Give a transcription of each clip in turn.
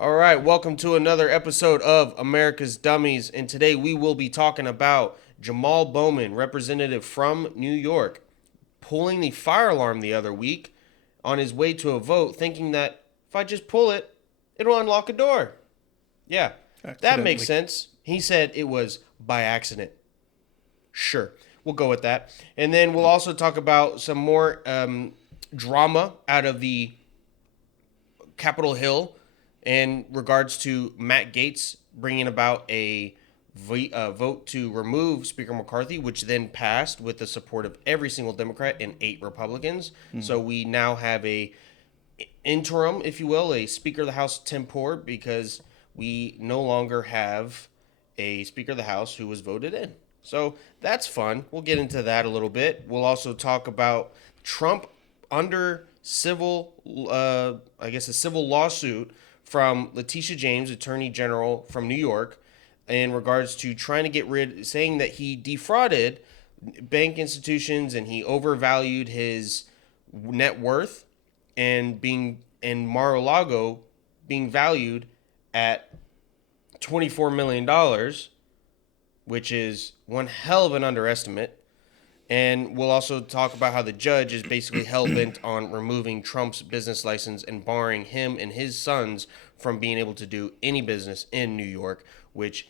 All right, welcome to another episode of America's Dummies, and today we will be talking about Jamaal Bowman, representative from New York, pulling the fire alarm the other week on his way to a vote, thinking that if I just pull it, it'll unlock a door. Yeah, that makes sense. He said it was by accident. Sure, we'll go with that. And then we'll also talk about some more drama out of the Capitol Hill in regards to Matt Gaetz bringing about a vote to remove Speaker McCarthy, which then passed with the support of every single Democrat and 8 Republicans. Mm-hmm. So we now have a interim, if you will, a Speaker of the House tempore, because we no longer have a Speaker of the House who was voted in. So that's fun. We'll get into that a little bit. We'll also talk about Trump under civil, a civil lawsuit from Letitia James, Attorney General from New York, in regards to trying to get rid, saying that he defrauded bank institutions and he overvalued his net worth, and being in Mar-a-Lago being valued at $24 million, which is one hell of an underestimate. And we'll also talk about how the judge is basically hell-bent on removing Trump's business license and barring him and his sons from being able to do any business in New York, which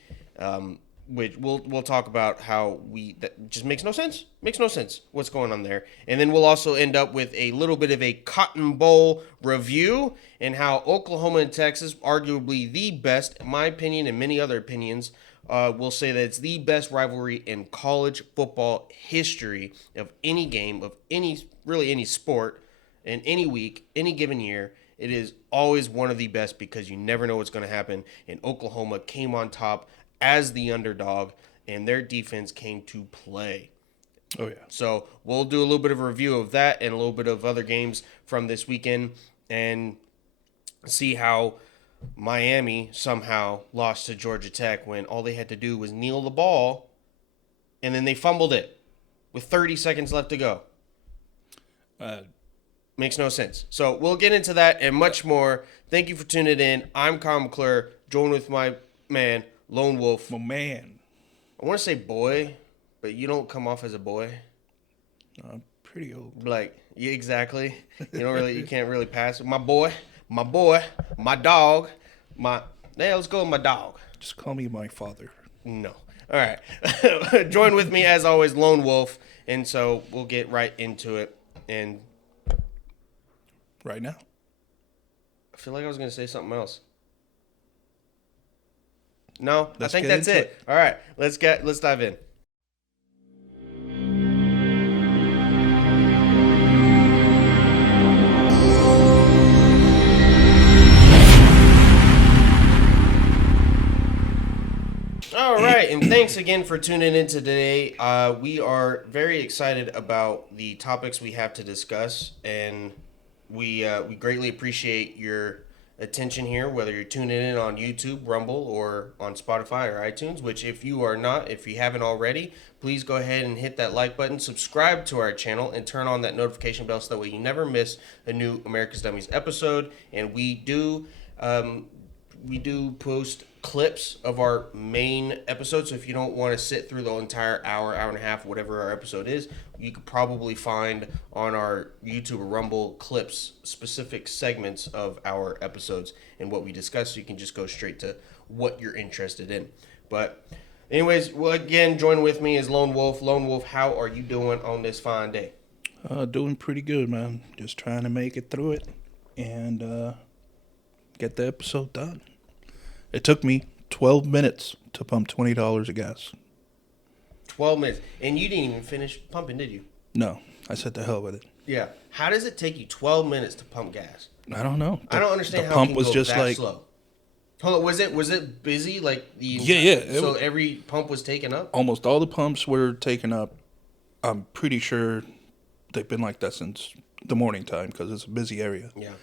we'll talk about how that just makes no sense. Makes no sense what's going on there. And then we'll also end up with a little bit of a Cotton Bowl review and how Oklahoma and Texas, arguably the best, in my opinion and many other opinions, will say that it's the best rivalry in college football history of any game, of any sport, in any week, any given year. It is always one of the best because you never know what's going to happen. And Oklahoma came on top as the underdog, and their defense came to play. Oh, yeah. So we'll do a little bit of a review of that and a little bit of other games from this weekend and see how Miami somehow lost to Georgia Tech when all they had to do was kneel the ball, and then they fumbled it with 30 seconds left to go. Makes no sense. So we'll get into that and much more. Thank you for tuning in. I'm Kyle McClure, joined with my man, Lone Wolf. My man. I want to say boy, but you don't come off as a boy. I'm pretty old. Like, yeah, exactly. You can't really pass it. My boy, my dog, let's go with my dog. Just call me my father. No. All right. Join with me, as always, Lone Wolf. And so we'll get right into it. And right now? I feel like I was going to say something else. No, I think that's it. All right. Let's dive in. All right, and thanks again for tuning in today. We are very excited about the topics we have to discuss, and we greatly appreciate your attention here, whether you're tuning in on YouTube, Rumble, or on Spotify or iTunes, which if you haven't already, please go ahead and hit that like button, subscribe to our channel, and turn on that notification bell so that way you never miss a new America's Dummies episode. And we do post clips of our main episode, so if you don't want to sit through the entire hour and a half, whatever our episode is, you could probably find on our YouTube or Rumble clips, specific segments of our episodes and what we discuss, so you can just go straight to what you're interested in. But anyways, well, again, join with me as Lone Wolf. Lone Wolf, how are you doing on this fine day? Doing pretty good, man. Just trying to make it through it and get the episode done. It took me 12 minutes to pump $20 of gas. 12 minutes. And you didn't even finish pumping, did you? No. I said the hell with it. Yeah. How does it take you 12 minutes to pump gas? I don't know. I don't understand how pump it can was go just that like slow. Hold on, was it busy? Like Yeah. So every pump was taken up? Almost all the pumps were taken up. I'm pretty sure they've been like that since the morning time because it's a busy area. Yeah.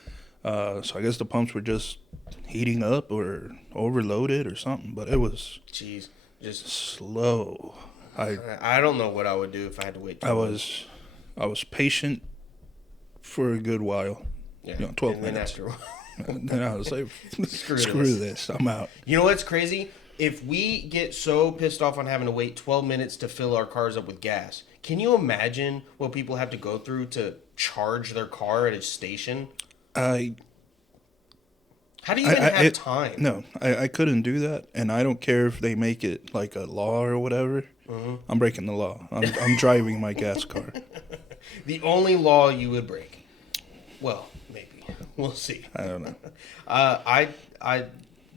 So I guess the pumps were just heating up or overloaded or something, but it was just slow. I don't know what I would do if I had to wait. I was patient for a good while. Yeah, 12 and then minutes. after And then I was like, Screw screw this. this. I'm out. You know what's crazy? If we get so pissed off on having to wait 12 minutes to fill our cars up with gas, can you imagine what people have to go through to charge their car at a station? I How do you even have time? No, I couldn't do that, and I don't care if they make it like a law or whatever. Mm-hmm. I'm breaking the law. I'm driving my gas car. The only law you would break. Well, maybe. We'll see. I don't know. I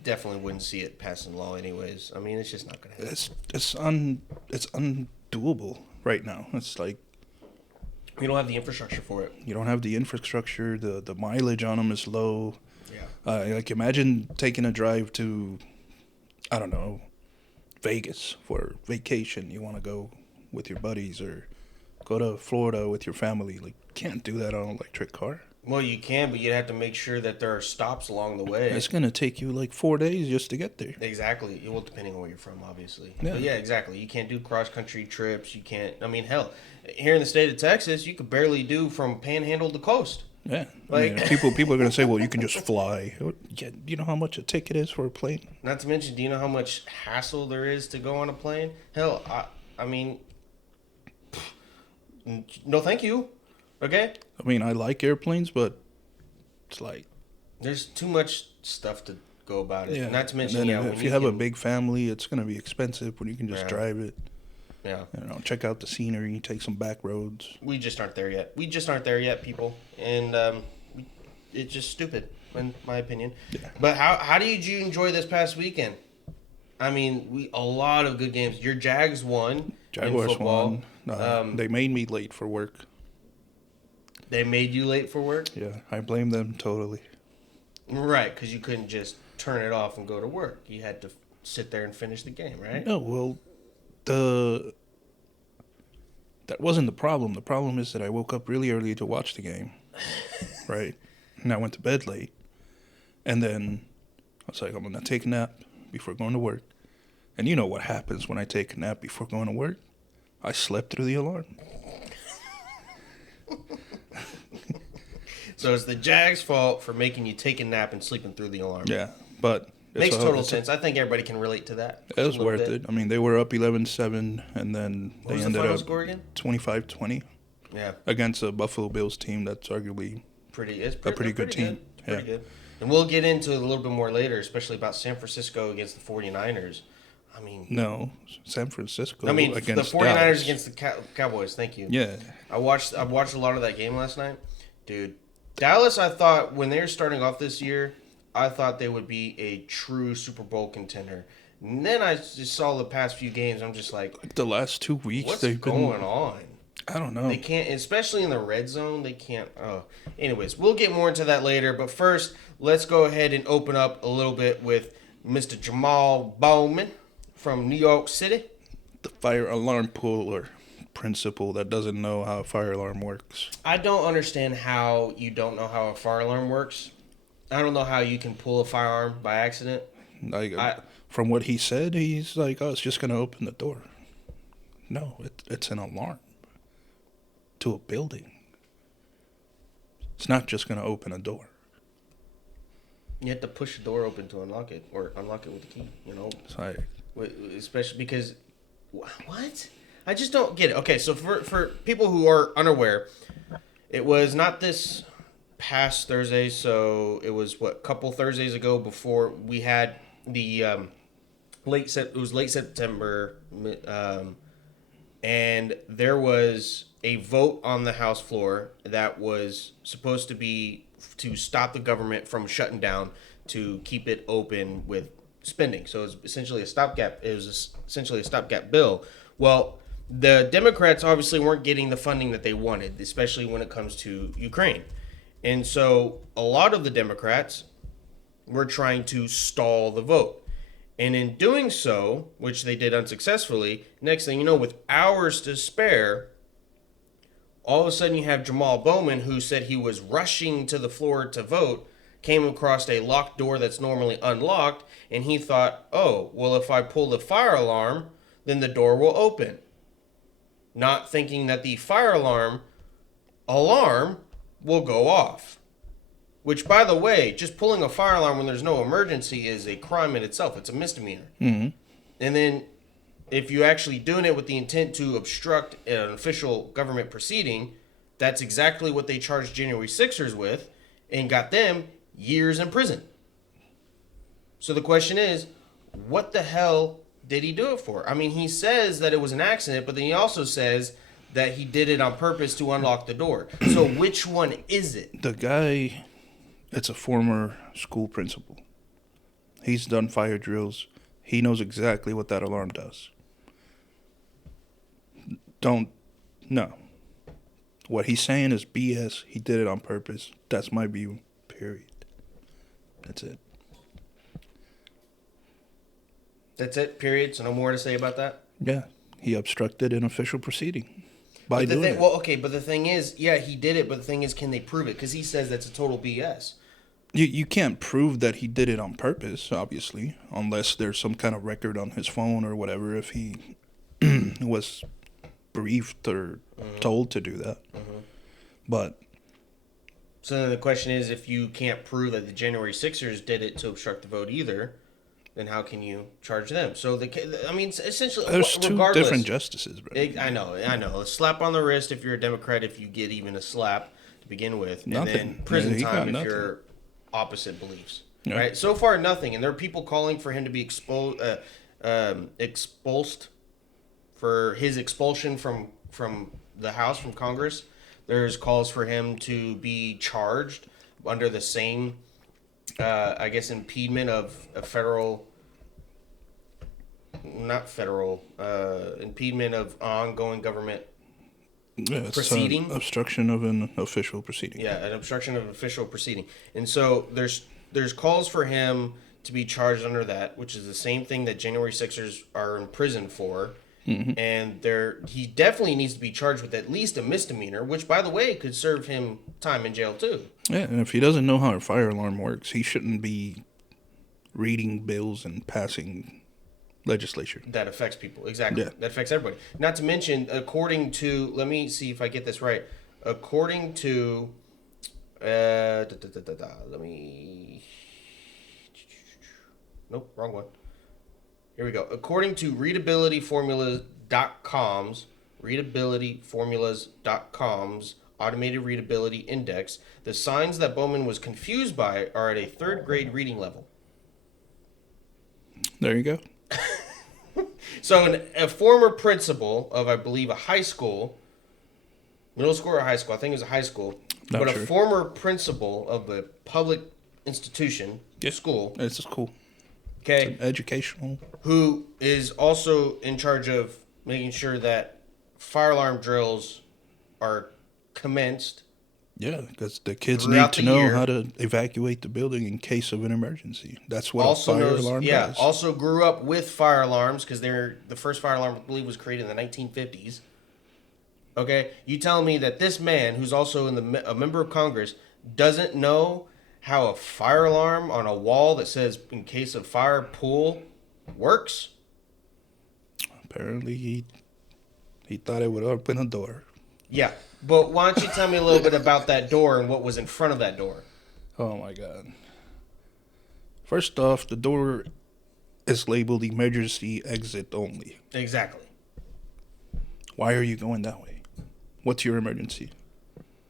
definitely wouldn't see it passing law anyways. I mean, it's just not going to happen. It's undoable right now. It's like We don't have the infrastructure for it. you don't have the infrastructure. The mileage on them is low. Yeah. Like imagine taking a drive to, I don't know, Vegas for vacation. You want to go with your buddies or go to Florida with your family. Like, can't do that on an electric car. Well, you can, but you'd have to make sure that there are stops along the way. It's gonna take you like 4 days just to get there. Exactly. Well, depending on where you're from, obviously. Yeah. But yeah, exactly. You can't do cross-country trips. You can't. I mean, hell, here in the state of Texas, you could barely do from Panhandle to coast. Yeah, Like- people are gonna say, well, you can just fly. Yeah, you know how much a ticket is for a plane? Not to mention, do you know how much hassle there is to go on a plane? Hell, I mean, no, thank you. Okay. I mean, I like airplanes, but it's like, There's too much stuff to go about it. yeah. Not to mention, And yeah, then when if you have a can- big family, it's gonna be expensive when you can just Yeah. drive it. Yeah. You know, check out the scenery, take some back roads. We just aren't there yet. We just aren't there yet, people. And it's just stupid, in my opinion. Yeah. But how did you enjoy this past weekend? I mean, a lot of good games. Your Jags won Jaguars in football. won. They made me late for work. They made you late for work? Yeah, I blame them totally. Right, because you couldn't just turn it off and go to work. You had to sit there and finish the game, right? No, well, that wasn't the problem. The problem is that I woke up really early to watch the game, right? And I went to bed late. And then I was like, I'm going to take a nap before going to work. And you know what happens when I take a nap before going to work? I slept through the alarm. So it's the Jags' fault for making you take a nap and sleeping through the alarm. Yeah, but Makes total sense. I think everybody can relate to that. It was worth it. I mean, they were up 11-7, and then What they was the ended final up score again? 25-20 Yeah. against a Buffalo Bills team that's arguably Pretty pretty good team. It's pretty good. And we'll get into it a little bit more later, especially about San Francisco against the 49ers. I mean, no San Francisco. the against 49ers Dallas. against the Cowboys. Thank you. Yeah, I watched a lot of that game last night. Dude, Dallas, I thought when they were starting off this year, I thought they would be a true Super Bowl contender. And then I just saw the past few games. I'm just like, the last 2 weeks what's they've going been. on? I don't know. They can't, especially in the red zone, they can't. Oh. Anyways, we'll get more into that later. But first, let's go ahead and open up a little bit with Mr. Jamaal Bowman from New York City. The fire alarm puller principal that doesn't know how a fire alarm works. I don't understand how you don't know how a fire alarm works. I don't know how you can pull a firearm by accident. Like, from what he said, he's like, "Oh, it's just gonna open the door." No, it's an alarm to a building. It's not just gonna open a door. You have to push the door open to unlock it, or unlock it with the key. You know, It's like, especially because what? I just don't get it. Okay, so for people who are unaware, it was not this past Thursday, so it was a couple Thursdays ago before we had the it was late September, and there was a vote on the House floor that was supposed to be to stop the government from shutting down, to keep it open with spending. So it was essentially a stopgap. It was essentially a stopgap bill. Well, the Democrats obviously weren't getting the funding that they wanted, especially when it comes to Ukraine. And so a lot of the Democrats were trying to stall the vote. And in doing so, which they did unsuccessfully, next thing you know, with hours to spare, all of a sudden you have Jamaal Bowman, who said he was rushing to the floor to vote, came across a locked door that's normally unlocked, and he thought, oh, well, if I pull the fire alarm, then the door will open. Not thinking that the fire alarm will go off, Which, by the way, just pulling a fire alarm when there's no emergency is a crime in itself. It's a misdemeanor. Mm-hmm. And then if you're actually doing it with the intent to obstruct an official government proceeding, that's exactly what they charged January 6ers with and got them years in prison. So the question is, what the hell did he do it for? I mean, he says that it was an accident, but then he also says that he did it on purpose to unlock the door. So which one is it? The guy, it's a former school principal. He's done fire drills. He knows exactly what that alarm does. No. What he's saying is BS. He did it on purpose. That's my view, period. That's it. That's it, period. So no more to say about that? Yeah. He obstructed an official proceeding by doing it. Well, okay, but the thing is, yeah, he did it, but the thing is, can they prove it? Because he says that's a total BS. You can't prove that he did it on purpose, obviously, unless there's some kind of record on his phone or whatever, if he was briefed or told to do that. But so then the question is, if you can't prove that the January 6ers did it to obstruct the vote either, then how can you charge them? So essentially, there's two different justices, bro. I know. A slap on the wrist if you're a Democrat, if you get even a slap to begin with, and then prison time if you're opposite beliefs. Yeah. Right. So far, nothing, and there are people calling for him to be expulsed for his expulsion from the House, from Congress. There's calls for him to be charged under the same, impediment of a impediment of ongoing government proceeding. Obstruction of an official proceeding. Yeah, an obstruction of an official proceeding. And so there's calls for him to be charged under that, which is the same thing that January 6ers are in prison for. Mm-hmm. And he definitely needs to be charged with at least a misdemeanor, which, by the way, could serve him time in jail too. Yeah, and if he doesn't know how a fire alarm works, he shouldn't be reading bills and passing legislation. That affects people. Exactly. Yeah. That affects everybody. Not to mention, according to, let me see if I get this right. According to, nope, wrong one. Here we go. According to readabilityformulas.com's automated readability index, the signs that Bowman was confused by are at a third grade reading level. There you go. So a former principal of, I believe, a high school, middle school or high school, I think it was a high school, Not but sure. A former principal of a public institution, school. It's a school. Okay. It's educational. Who is also in charge of making sure that fire alarm drills are commenced. Yeah, because the kids need to know how to evacuate the building in case of an emergency. That's what also a fire alarm does. Yeah, also grew up with fire alarms because the first fire alarm, I believe, was created in the 1950s. Okay, you tell me that this man, who's also a member of Congress, doesn't know how a fire alarm on a wall that says "in case of fire, pull" works? Apparently, he thought it would open a door. Yeah, but why don't you tell me a little bit about that door and what was in front of that door? Oh my God! First off, the door is labeled emergency exit only. Exactly. Why are you going that way? What's your emergency?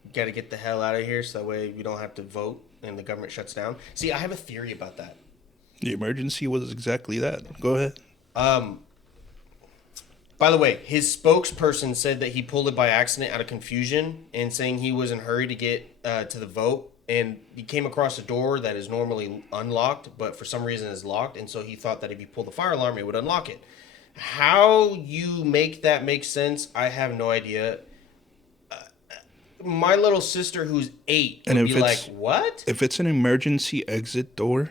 You got to get the hell out of here so that way we don't have to vote and the government shuts down. See, I have a theory about that. The emergency was exactly that. Go ahead. By the way, his spokesperson said that he pulled it by accident out of confusion and saying he was in a hurry to get to the vote. And he came across a door that is normally unlocked, but for some reason is locked. And so he thought that if you pull the fire alarm, it would unlock it. How you make that make sense, I have no idea. My little sister, who's 8, would be like, what? If it's an emergency exit door,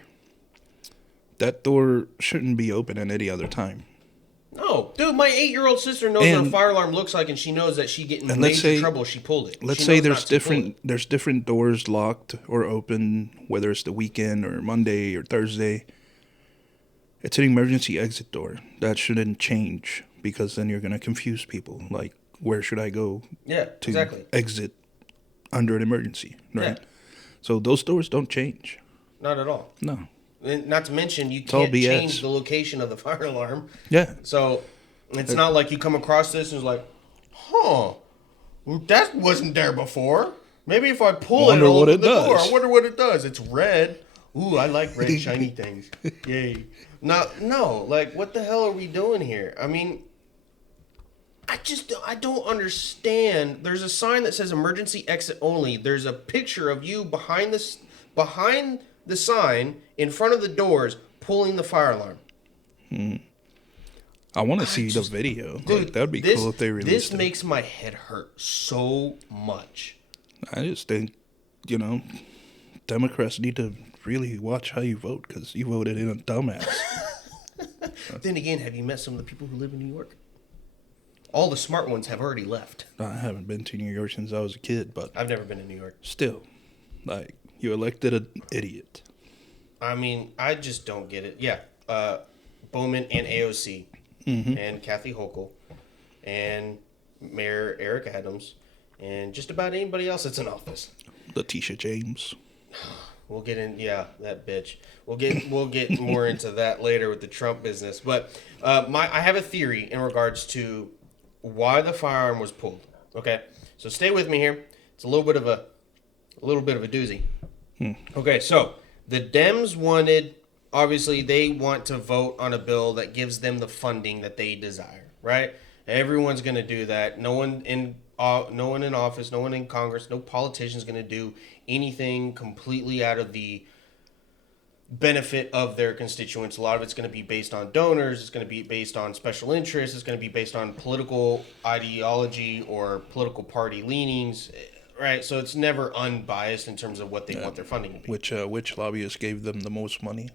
that door shouldn't be open at any other time. No, dude, my 8-year-old sister knows what a fire alarm looks like, and she knows that she get in major trouble. She pulled it. Let's say there's different doors locked or open, whether it's the weekend or Monday or Thursday. It's an emergency exit door. That shouldn't change because then you're going to confuse people. Like, where should I go? Yeah, to exactly. Exit under an emergency, right? Yeah. So those stores don't change. Not at all. No. And not to mention, you all can't BS. change the location of the fire alarm. Yeah. So it's not like you come across this and it's like, huh, well, that wasn't there before. Maybe if I pull it, it'll open the door. I wonder what it does. It's red. Ooh, I like red shiny things. Yay. No, like, what the hell are we doing here? I mean, I don't understand. There's a sign that says emergency exit only. There's a picture of you behind the sign in front of the doors pulling the fire alarm. I want to see the video. Dude, like, that'd be cool if they released this it. makes my head hurt so much. I just think, Democrats need to really watch how you vote because you voted in a dumbass. Then again, have you met some of the people who live in New York? All the smart ones have already left. I haven't been to New York since I was a kid, but I've never been to New York. still, like, you elected an idiot. I mean, I just don't get it. Yeah, Bowman and AOC and Kathy Hochul and Mayor Eric Adams and just about anybody else that's in office. Letitia James. We'll get in, that bitch. We'll get more into that later with the Trump business. But I have a theory in regards to why the firearm was pulled. Okay, so stay with me here. It's a little bit of a doozy. Okay, so the Dems wanted, obviously, they want to vote on a bill that gives them the funding that they desire, right? Everyone's going to do that. No one in office, no one in Congress, no politician's going to do anything completely out of the benefit of their constituents. A lot of it's going to be based on donors. It's going to be based on special interests. It's going to be based on political ideology or political party leanings, right? So it's never unbiased in terms of what they want their funding to be. Which lobbyist gave them the most money?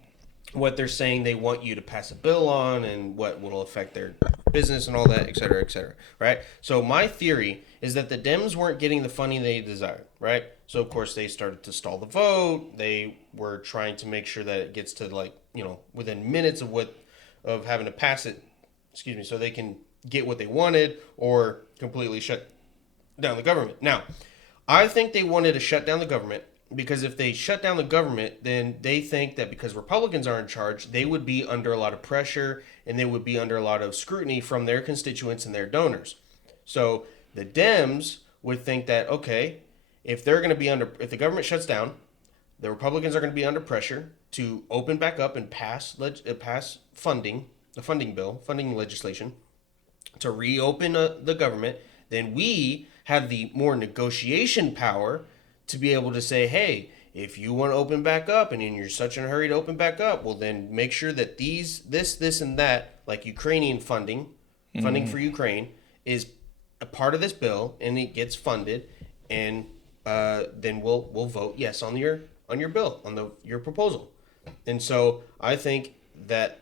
What they're saying they want you to pass a bill on and what will affect their business and all that, et cetera, right? So my theory is that the Dems weren't getting the funding they desired, right? So, of course, they started to stall the vote. They were trying to make sure that it gets to, within minutes of having to pass it, so they can get what they wanted or completely shut down the government. Now, I think they wanted to shut down the government because if they shut down the government, then they think that because Republicans are in charge, they would be under a lot of pressure and they would be under a lot of scrutiny from their constituents and their donors. So the Dems would think that, okay, if the government shuts down, the Republicans are going to be under pressure to open back up and pass funding legislation to reopen the government. Then we have the more negotiation power to be able to say, hey, if you want to open back up and you're such in a hurry to open back up, well, then make sure that this, and that, like Ukrainian funding for Ukraine, is a part of this bill and it gets funded, and then we'll vote yes on your bill, on your proposal. And so I think that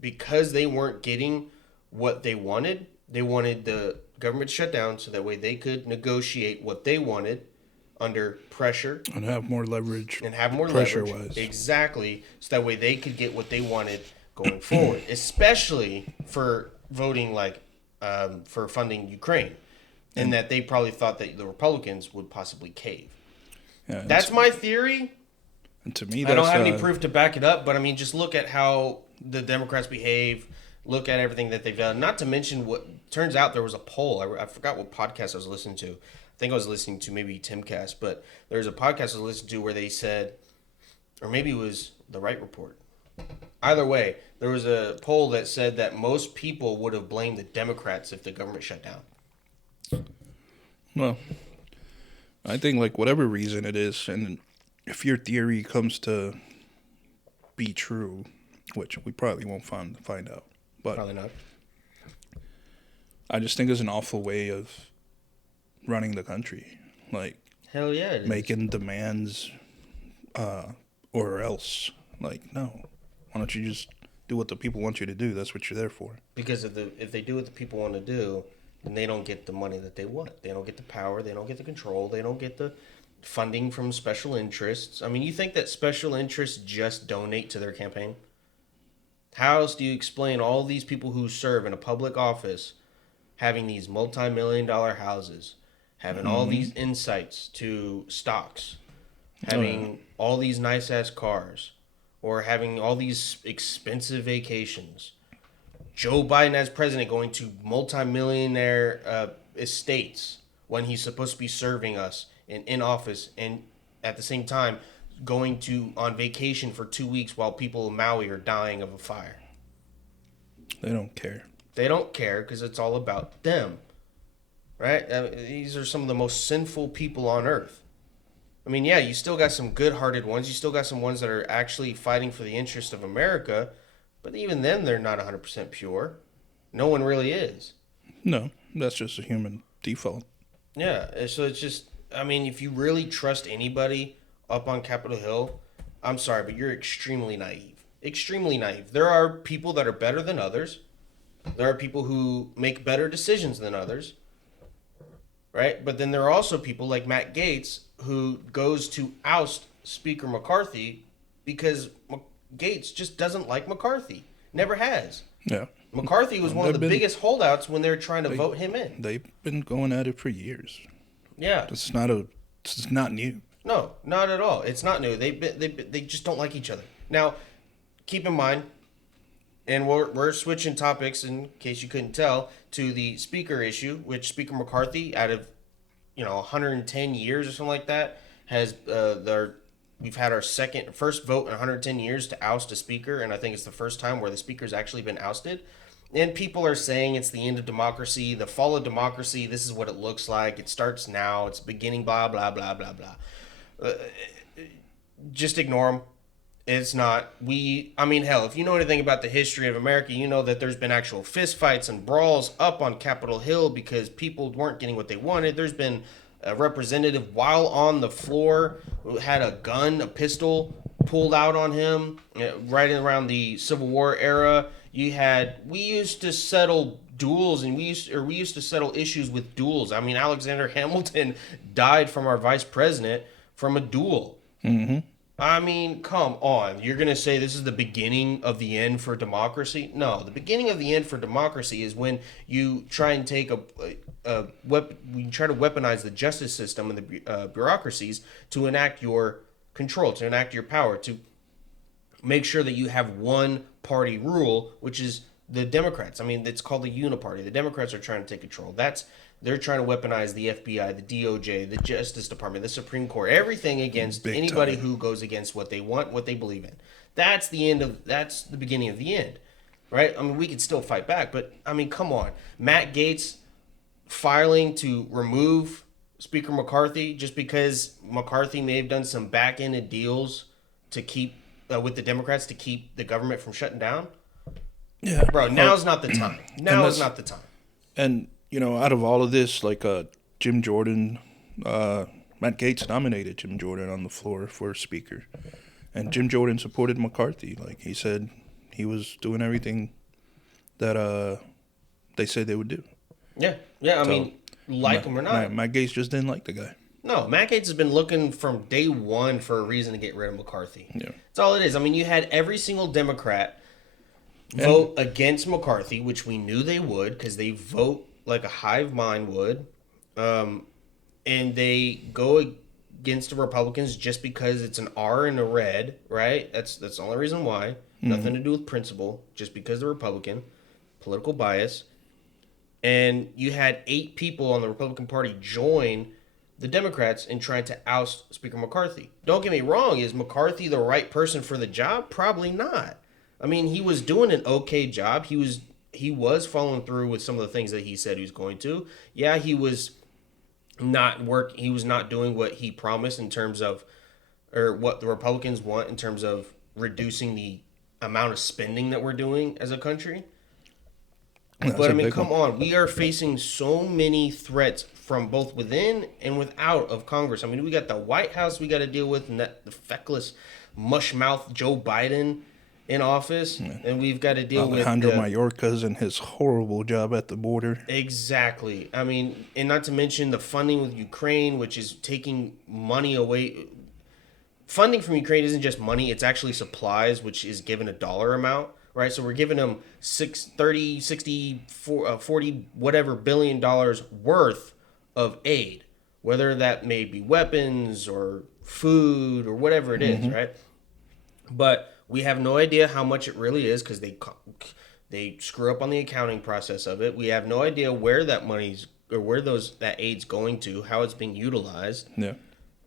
because they weren't getting what they wanted the government shut down so that way they could negotiate what they wanted under pressure and have more leverage. Pressure-wise. Exactly. So that way they could get what they wanted going forward, especially for voting for funding Ukraine. And that they probably thought that the Republicans would possibly cave. Yeah, that's my theory. And to me, I don't have any proof to back it up, but I mean, just look at how the Democrats behave. Look at everything that they've done. Not to mention what turns out there was a poll. I forgot what podcast I was listening to. I think I was listening to maybe Timcast, but there was a podcast I was listening to where they said, or maybe it was the Wright Report. Either way, there was a poll that said that most people would have blamed the Democrats if the government shut down. Well, I think whatever reason it is, and if your theory comes to be true, which we probably won't find out, but probably not. I just think it's an awful way of running the country. Hell yeah, it is. Making demands, or else. No. Why don't you just do what the people want you to do? That's what you're there for. Because if they do what the people want to do, then they don't get the money that they want. They don't get the power. They don't get the control. They don't get the funding from special interests. I mean, you think that special interests just donate to their campaign? How else do you explain all these people who serve in a public office having these multi-million-dollar houses, having all these insights to stocks, having all these nice ass cars, or having all these expensive vacations. Joe Biden as president going to multimillionaire estates when he's supposed to be serving us in office, and at the same time going to on vacation for 2 weeks while people in Maui are dying of a fire. They don't care. They don't care because it's all about them, right? These are some of the most sinful people on earth. I mean, yeah, you still got some good-hearted ones. You still got some ones that are actually fighting for the interest of America, but even then, they're not 100% pure. No one really is. No, that's just a human default. Yeah, so it's just, I mean, if you really trust anybody up on Capitol Hill, I'm sorry, but you're extremely naive. Extremely naive. There are people that are better than others. There are people who make better decisions than others, right? But then there are also people like Matt Gaetz who goes to oust Speaker McCarthy because Gaetz just doesn't like McCarthy. Never has. Yeah. McCarthy was one of the biggest holdouts when they were trying to vote him in. They've been going at it for years. Yeah. It's not new. No, not at all. It's not new. They just don't like each other. Now, keep in mind, and we're switching topics in case you couldn't tell to the speaker issue, which Speaker McCarthy, out of 110 years or something like that, has we've had our first vote in 110 years to oust a speaker, and I think it's the first time where the speaker's actually been ousted. And people are saying it's the end of democracy, the fall of democracy. This is what it looks like. It starts now. It's beginning. Blah blah blah blah blah. Just ignore them. It's not. Hell, if you know anything about the history of America, you know that there's been actual fistfights and brawls up on Capitol Hill because people weren't getting what they wanted. There's been a representative while on the floor who had a gun, a pistol pulled out on him right around the Civil War era. We used to settle duels, and we used to settle issues with duels. I mean, Alexander Hamilton died from our vice president from a duel. Mm-hmm. I mean, come on. You're going to say this is the beginning of the end for democracy? No, the beginning of the end for democracy is when you try and take we try to weaponize the justice system and the bureaucracies to enact your control, to enact your power, to make sure that you have one party rule, which is the Democrats. I mean, it's called the uniparty. The Democrats are trying to take control. They're trying to weaponize the FBI, the DOJ, the Justice Department, the Supreme Court, everything against anybody who goes against what they want, what they believe in. That's the beginning of the end, right? I mean, we can still fight back, but I mean, come on. Matt Gaetz filing to remove Speaker McCarthy just because McCarthy may have done some back-ended deals to keep with the Democrats to keep the government from shutting down. Yeah, bro. Now's not the time. Now is not the time. And out of all of this, like Jim Jordan, Matt Gaetz nominated Jim Jordan on the floor for speaker, and Jim Jordan supported McCarthy. Like he said, he was doing everything that they said they would do. Yeah. I mean, him or not, Matt Gaetz just didn't like the guy. No, Matt Gaetz has been looking from day one for a reason to get rid of McCarthy. Yeah. That's all it is. I mean, you had every single Democrat vote against McCarthy, which we knew they would because they vote like a hive mind would. And they go against the Republicans just because it's an R and a red, right? That's the only reason why. Mm-hmm. Nothing to do with principle, just because they're Republican. Political bias. And you had 8 people on the Republican Party join the Democrats in trying to oust Speaker McCarthy. Don't get me wrong, is McCarthy the right person for the job? Probably not. I mean, he was doing an okay job. He was following through with some of the things that he said he was going to. Yeah, he was not doing what he promised in terms of, or what the Republicans want in terms of reducing the amount of spending that we're doing as a country. But I mean, come on. We are facing so many threats from both within and without of Congress. I mean, we got the White House we got to deal with, and the feckless, mush-mouthed Joe Biden in office. And we've got to deal with Alejandro Mayorkas and his horrible job at the border. Exactly. I mean, and not to mention the funding with Ukraine, which is taking money away. Funding from Ukraine isn't just money. It's actually supplies, which is given a dollar amount. Right, so we're giving them 30, 60, 40, whatever $billion worth of aid, whether that may be weapons or food or whatever it is, right? But we have no idea how much it really is because they screw up on the accounting process of it. We have no idea where that money's or where that aid's going to, how it's being utilized. Yeah.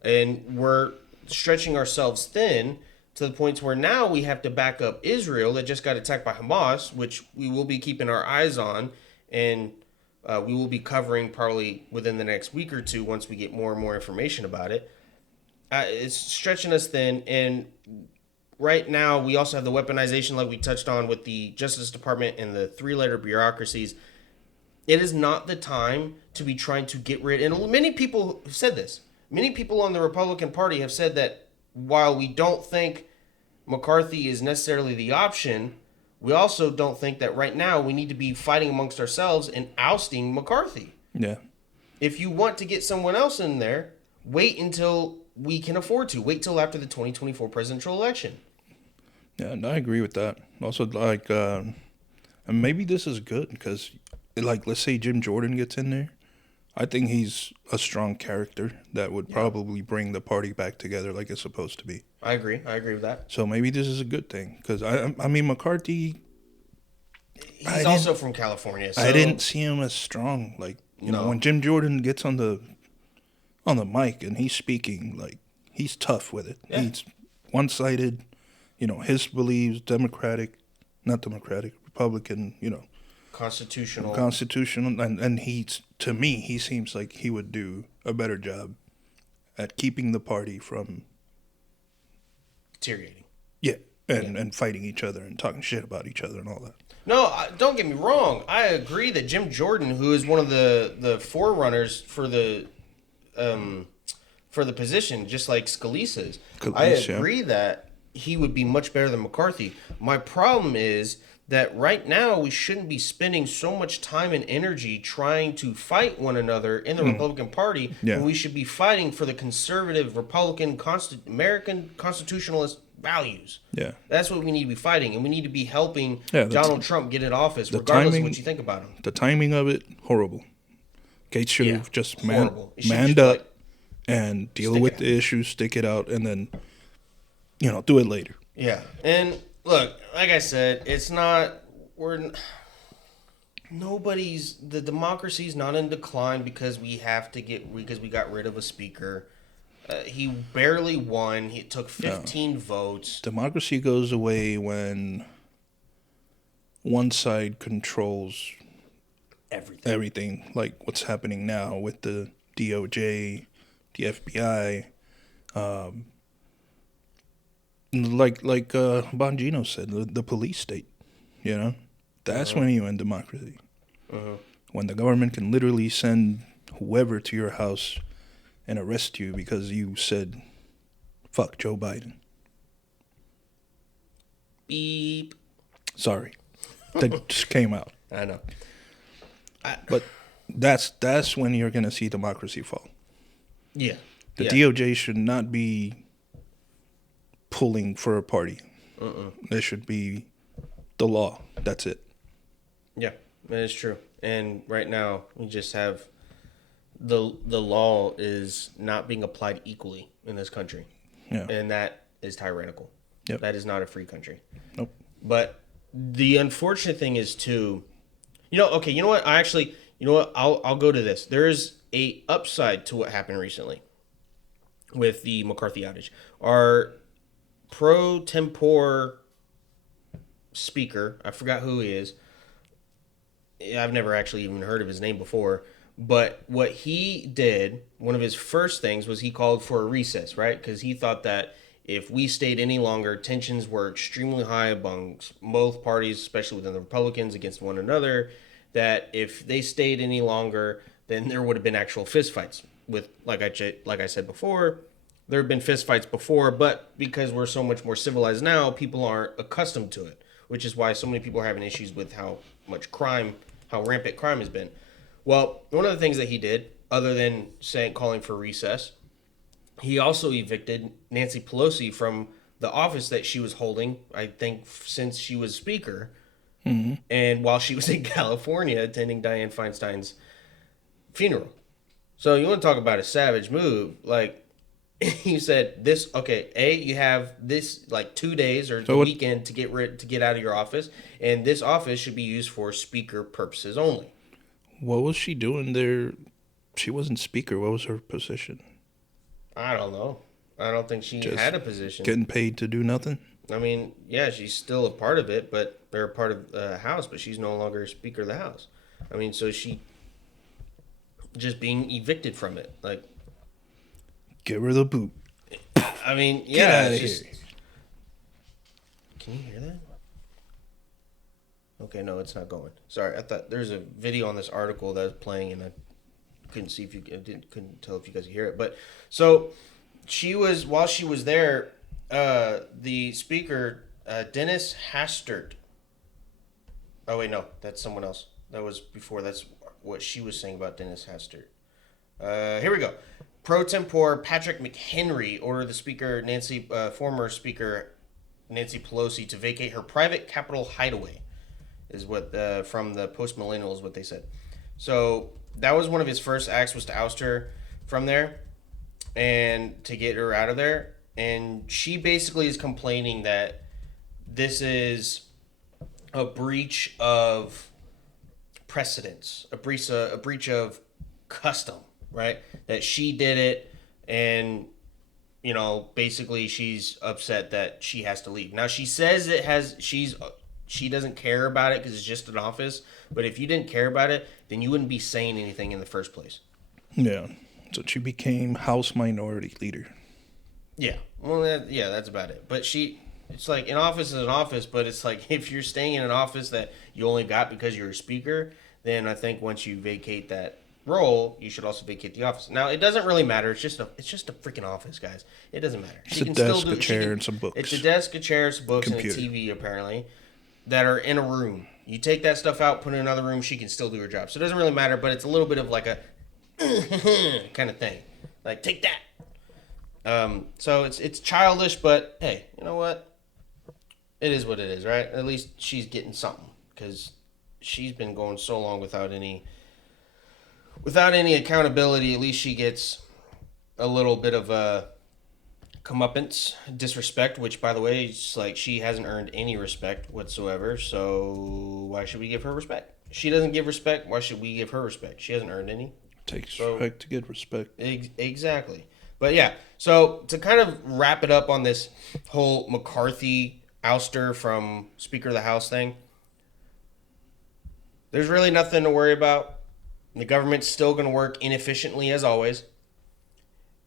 And we're stretching ourselves thin to the points where now we have to back up Israel that just got attacked by Hamas, which we will be keeping our eyes on, and we will be covering probably within the next week or two once we get more and more information about it. It's stretching us thin, and right now we also have the weaponization like we touched on with the Justice Department and the three-letter bureaucracies. It is not the time to be trying to get rid, and many people have said this. Many people on the Republican Party have said that while we don't think McCarthy is necessarily the option, we also don't think that right now we need to be fighting amongst ourselves and ousting McCarthy. Yeah. If you want to get someone else in there, wait until we can afford to. Wait till after the 2024 presidential election. Yeah, and I agree with that. Also, like, and maybe this is good because, like, let's say Jim Jordan gets in there. I think he's a strong character that would probably bring the party back together like it's supposed to be. I agree. I agree with that. So maybe this is a good thing because, I mean, McCarthy... He's also from California. So... I didn't see him as strong. Like, you know, when Jim Jordan gets on the mic and he's speaking, like, he's tough with it. Yeah. He's one-sided. You know, his beliefs, Republican, you know. Constitutional, and he's, to me, he seems like he would do a better job at keeping the party from deteriorating. Yeah, and fighting each other and talking shit about each other and all that. No, don't get me wrong. I agree that Jim Jordan, who is one of the forerunners for the position, just like Scalise is, I agree that he would be much better than McCarthy. My problem is that right now we shouldn't be spending so much time and energy trying to fight one another in the Republican Party when we should be fighting for the conservative Republican American constitutionalist values. Yeah. That's what we need to be fighting, and we need to be helping Donald Trump get in office regardless of what you think about him. The timing of it, horrible. Gates should have just manned up and deal with the issue, stick it out, and then, you know, do it later. Yeah. And look, like I said, it's not, the democracy's not in decline because we got rid of a speaker. He barely won. It took 15 votes. Democracy goes away when one side controls everything, like what's happening now with the DOJ, the FBI, like Bongino said, the police state, you know? That's when you end democracy. When the government can literally send whoever to your house and arrest you because you said, fuck Joe Biden. Beep. Sorry. That just came out. I know. But that's when you're going to see democracy fall. Yeah. The DOJ should not be pulling for a party. It should be the law. That's it. Yeah, that is true. And right now, we just have the law is not being applied equally in this country. Yeah. And that is tyrannical. Yep. That is not a free country. Nope. But the unfortunate thing is, too, you know what? I'll go to this. There is a upside to what happened recently with the McCarthy outage. Our pro tempore speaker, I forgot who he is. I've never actually even heard of his name before. But what he did, one of his first things was he called for a recess, right? Because he thought that if we stayed any longer, tensions were extremely high amongst both parties, especially within the Republicans against one another, that if they stayed any longer, then there would have been actual fistfights. With, like I said before, there have been fistfights before, but because we're so much more civilized now, people aren't accustomed to it, which is why so many people are having issues with how rampant crime has been. Well, one of the things that he did, other than calling for recess, he also evicted Nancy Pelosi from the office that she was holding, I think, since she was speaker, and while she was in California attending Dianne Feinstein's funeral. So you want to talk about a savage move? Like, he said this. Okay, you have this like 2 days or the weekend to get out of your office, and this office should be used for speaker purposes only. What was she doing there? She wasn't speaker. What was her position? I don't know. I don't think she Just had a position. getting paid to do nothing? I mean, yeah, she's still a part of it, but they're a part of the House, but she's no longer Speaker of the House. I mean, so she just being evicted from it. Like, give her the boot. I mean, Get yeah. out of Just, here. can you hear that? Okay, no, it's not going. Sorry, I thought there's a video on this article that was playing, and I couldn't see if you couldn't tell if you guys could hear it. But so while she was there, the speaker Dennis Hastert. Oh wait, no, that's someone else. That was before. That's what she was saying about Dennis Hastert. Here we go. Pro tempore Patrick McHenry ordered the former Speaker Nancy Pelosi to vacate her private Capitol hideaway. Is what from the Post Millennial is what they said. So that was one of his first acts, was to oust her from there and to get her out of there. And she basically is complaining that this is a breach of precedence, a breach of custom, right? That she did it, and basically she's upset that she has to leave. Now she says she doesn't care about it because it's just an office. But if you didn't care about it, then you wouldn't be saying anything in the first place. Yeah. So she became House Minority Leader. Yeah. Well, that's about it. But it's like an office is an office, but it's like if you're staying in an office that you only got because you're a speaker, then I think once you vacate that role, you should also vacate the office. Now, it doesn't really matter. It's just a freaking office, guys. It doesn't matter. It's a desk, a chair, and some books. It's a desk, a chair, some books, and a TV, apparently, that are in a room. You take that stuff out, put it in another room, she can still do her job. So it doesn't really matter, but it's a little bit of like a kind of thing. Like, take that. So it's childish, but hey, you know what? It is what it is, right? At least she's getting something, because she's been going so long without any accountability. At least she gets a little bit of a comeuppance, disrespect, which, by the way, it's like she hasn't earned any respect whatsoever. So why should we give her respect? She doesn't give respect. Why should we give her respect? She hasn't earned any. Takes respect to get respect. Exactly. But yeah, so to kind of wrap it up on this whole McCarthy ouster from Speaker of the House thing, there's really nothing to worry about. The government's still going to work inefficiently as always.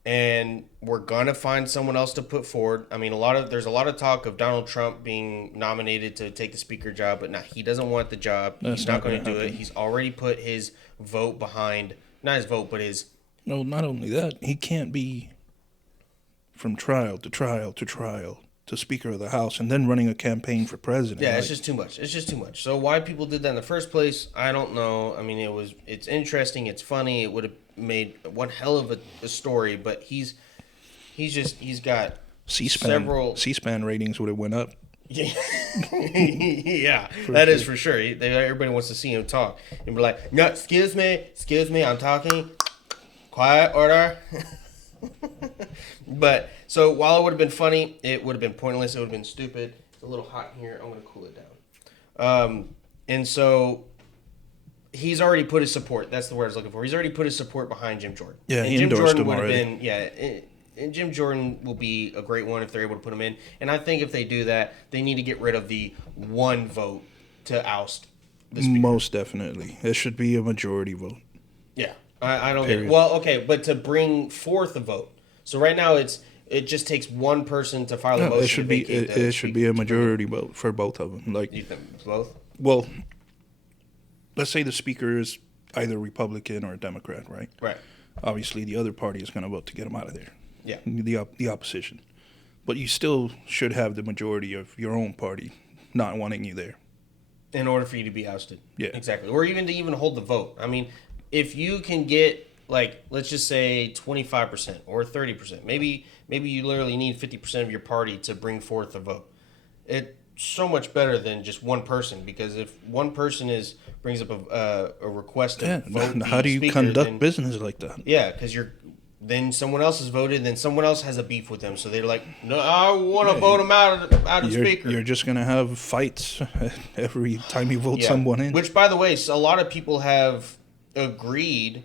And we're going to find someone else to put forward. I mean, there's a lot of talk of Donald Trump being nominated to take the speaker job, but he doesn't want the job. He's not going to do it. He's already put his vote behind, not his vote, but his... No, not only that, he can't be from trial to trial to trial to Speaker of the House and then running a campaign for president. Yeah, it's just too much. It's just too much. So why people did that in the first place, I don't know. I mean, it's interesting. It's funny. It would have made one hell of a story, but he's got C-SPAN ratings would have went up. Yeah, yeah, that is for sure. Everybody wants to see him talk and be like, "No, excuse me, I'm talking. Quiet, order." But so while it would have been funny, it would have been pointless. It would have been stupid. It's a little hot in here. I'm gonna cool it down. And so he's already put his support. That's the word I was looking for. He's already put his support behind Jim Jordan. Yeah, and he Jim endorsed Jordan him would have already. been and Jim Jordan will be a great one if they're able to put him in. And I think if they do that, they need to get rid of the one vote to oust the speaker. Most definitely. It should be a majority vote. Yeah. I don't get it. Well, okay, but to bring forth a vote. So right now it just takes one person to file a motion. It should be a majority vote for both of them. Like, you think both? Well, let's say the speaker is either Republican or a Democrat, right? Right. Obviously, the other party is going to vote to get him out of there. Yeah. The opposition. But you still should have the majority of your own party not wanting you there. In order for you to be ousted. Yeah. Exactly. Or even to hold the vote. I mean, if you can get, like, let's just say 25% or 30%, maybe you literally need 50% of your party to bring forth a vote. It's so much better than just one person, because if one person brings up a request to vote how do you conduct business like that? Yeah, because then someone else has voted, then someone else has a beef with them. So they're like, no, I want to vote him out of speaker. You're just going to have fights every time you vote someone in. Which, by the way, a lot of people have agreed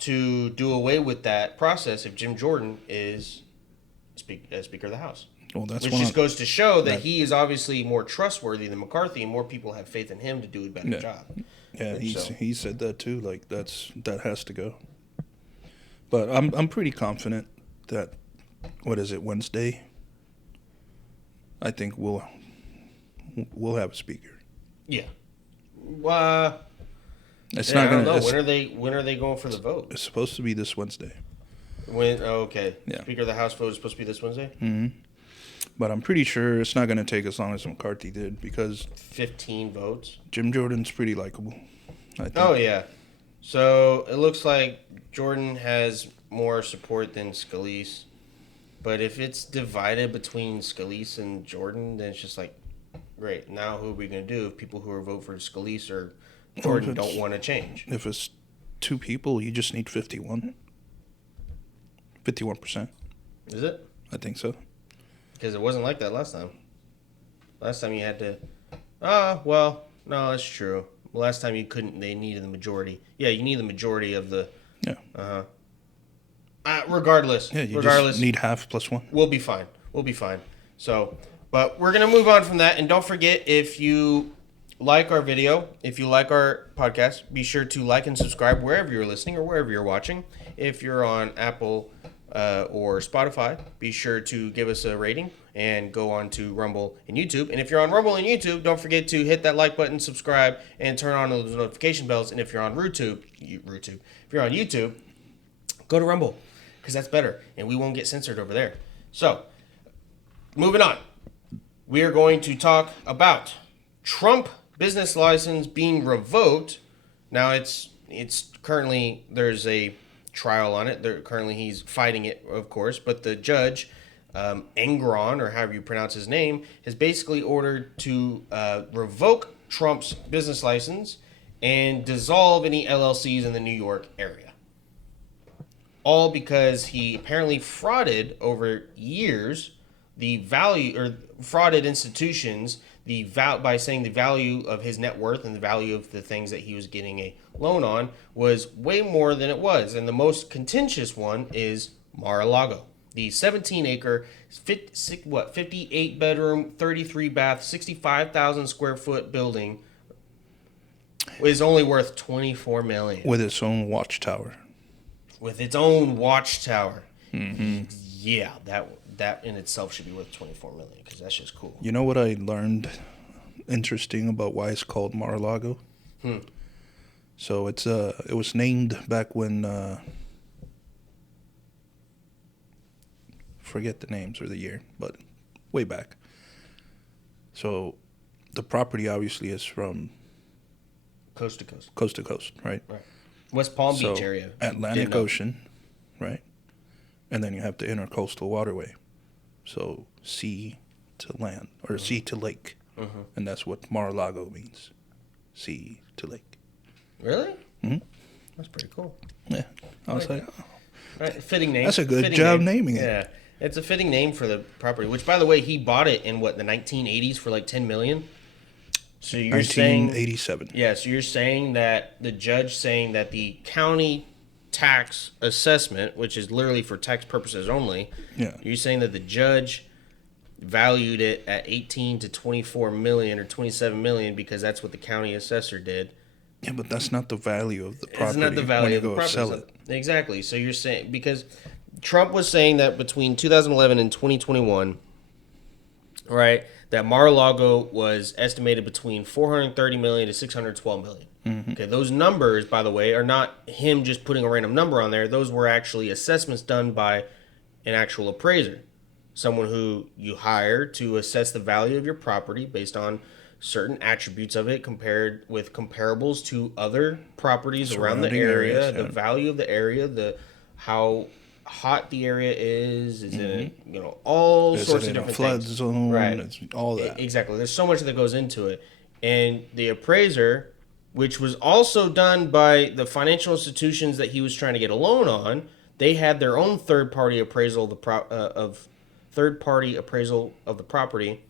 to do away with that process if Jim Jordan is Speaker of the House. Well, that's which just goes to show that he is obviously more trustworthy than McCarthy, and more people have faith in him to do a better job. Yeah, he said that too. Like that has to go. But I'm pretty confident that Wednesday? I think we'll have a speaker. Yeah. It's not gonna. When are they going for the vote? It's supposed to be this Wednesday. Okay. Yeah. Speaker of the House vote is supposed to be this Wednesday? Mm-hmm. But I'm pretty sure it's not going to take as long as McCarthy did because 15 votes. Jim Jordan's pretty likable, I think. Oh yeah. So it looks like Jordan has more support than Scalise. But if it's divided between Scalise and Jordan, then it's just like, great. Now who are we going to do if people who are vote for Scalise or Jordan don't want to change? If it's two people, you just need 51%. Is it? I think so. Because it wasn't like that last time. Last time you had to... no, that's true. Last time you couldn't, they needed the majority. Yeah, you need the majority of the... Yeah. Regardless. Yeah, you just need half plus one. We'll be fine. So, but we're going to move on from that. And don't forget, if you like our video, if you like our podcast, be sure to like and subscribe wherever you're listening or wherever you're watching. If you're on Apple or Spotify, be sure to give us a rating and go on to Rumble and YouTube. And if you're on Rumble and YouTube, don't forget to hit that like button, subscribe, and turn on those notification bells. And if you're on if you're on YouTube, go to Rumble because that's better and we won't get censored over there. So, moving on. We are going to talk about Trump business license being revoked. Now it's currently there's a trial on it. Currently he's fighting it, of course, but the judge, Engron, or however you pronounce his name, has basically ordered to revoke Trump's business license and dissolve any LLCs in the New York area. All because he apparently frauded over years the value, or frauded institutions by saying the value of his net worth and the value of the things that he was getting a loan on was way more than it was. And the most contentious one is Mar-a-Lago. The 17-acre, 58-bedroom, 33-bath, 65,000 square foot building is only worth $24 million. With its own watchtower. Mm-hmm. Yeah, that in itself should be worth $24 million because that's just cool. You know what I learned interesting about why it's called Mar-a-Lago? So it was named back when forget the names or the year, but way back. So the property obviously is from coast to coast. Coast to coast, right? Right. West Palm Beach area. Atlantic Ocean, right? And then you have the intercoastal waterway. So sea to land, or sea to lake. And that's what Mar-a-Lago means. Sea to lake. Really? Mm-hmm. That's pretty cool. Yeah. I was like, right. Fitting name. That's a good job naming it. Yeah. It's a fitting name for the property, which, by the way, he bought it in, the 1980s for like $10 million? So you're 1987. So you're saying that the judge saying that the county tax assessment, which is literally for tax purposes only, you're saying that the judge valued it at 18 to 24 million or 27 million because that's what the county assessor did. Yeah, but that's not the value of the property. It's not the value of the property. Sell it. Exactly. So you're saying, because Trump was saying that between 2011 and 2021, right, that Mar-a-Lago was estimated between 430 million to 612 million. Okay, those numbers, by the way, are not him just putting a random number on there. Those were actually assessments done by an actual appraiser, someone who you hire to assess the value of your property based on certain attributes of it compared with comparables to other properties around the area, the value of the area, how hot the area is it, all sorts of different flood things. Zone, right? It's all that. Exactly. There's so much that goes into it, and the appraiser, which was also done by the financial institutions that he was trying to get a loan on, they had their own third-party appraisal of the property,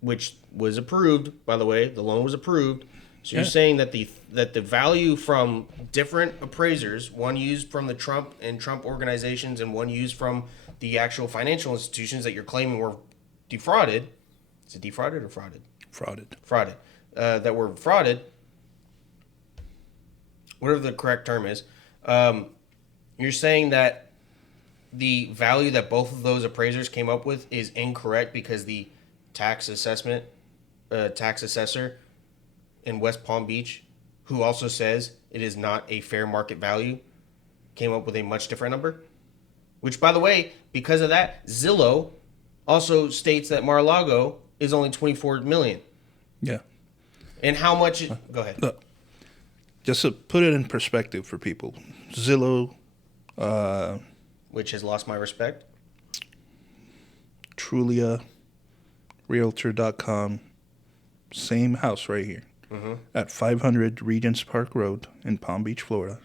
which was approved. By the way, the loan was approved. So you're saying that the value from different appraisers, one used from the Trump organizations and one used from the actual financial institutions that you're claiming were defrauded. Is it defrauded or frauded? Frauded. That were frauded. Whatever the correct term is. You're saying that the value that both of those appraisers came up with is incorrect because the tax assessor in West Palm Beach, who also says it is not a fair market value, came up with a much different number? Which, by the way, because of that, Zillow also states that Mar-a-Lago is only $24 million. Yeah. And how much... Go ahead. Look, just to put it in perspective for people, Zillow... which has lost my respect. Trulia, Realtor.com, same house right here. At 500 Regents Park Road in Palm Beach, Florida,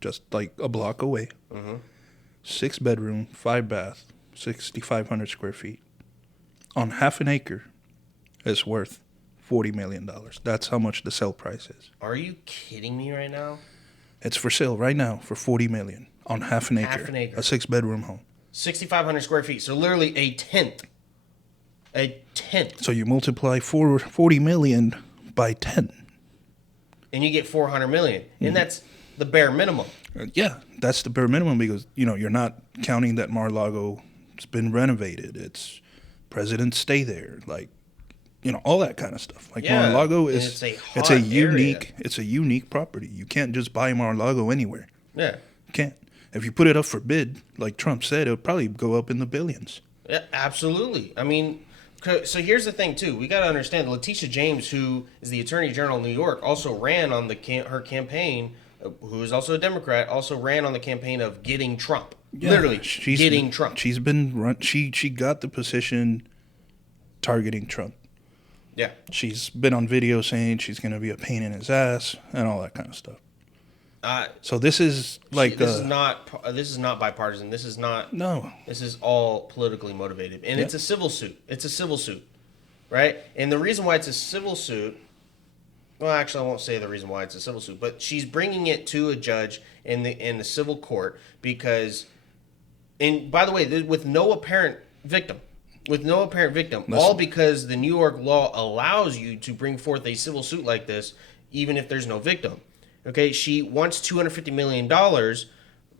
just like a block away. 6 bedroom, 5 bath, 6,500 square feet. On half an acre, is worth $40 million. That's how much the sale price is. Are you kidding me right now? It's for sale right now for $40 million on half an acre. Half an acre. A 6-bedroom home. 6,500 square feet. So literally a tenth. A tenth. So you multiply $40 million by 10. And you get $400 million. And that's the bare minimum. Yeah, that's the bare minimum because, you're not counting that Mar-a-Lago's been renovated. It's presidents stay there. Like, all that kind of stuff. Like Mar-a-Lago is it's a unique property. You can't just buy Mar-a-Lago anywhere. Yeah. You can't. If you put it up for bid, like Trump said, it'll probably go up in the billions. Yeah, absolutely. I mean, so here's the thing too. We got to understand Letitia James, who is the Attorney General of New York, also ran on her campaign. Who is also a Democrat, also ran on the campaign of getting Trump. Yeah, literally, getting Trump. She's been she got the position targeting Trump. Yeah. She's been on video saying she's going to be a pain in his ass and all that kind of stuff. So this is like this is not bipartisan. This is not. No. This is all politically motivated, and it's a civil suit. It's a civil suit, right? And the reason why it's a civil suit. Well, actually, I won't say the reason why it's a civil suit, but she's bringing it to a judge in the civil court because, and by the way, with no apparent victim. All because the New York law allows you to bring forth a civil suit like this, even if there's no victim. Okay, she wants $250 million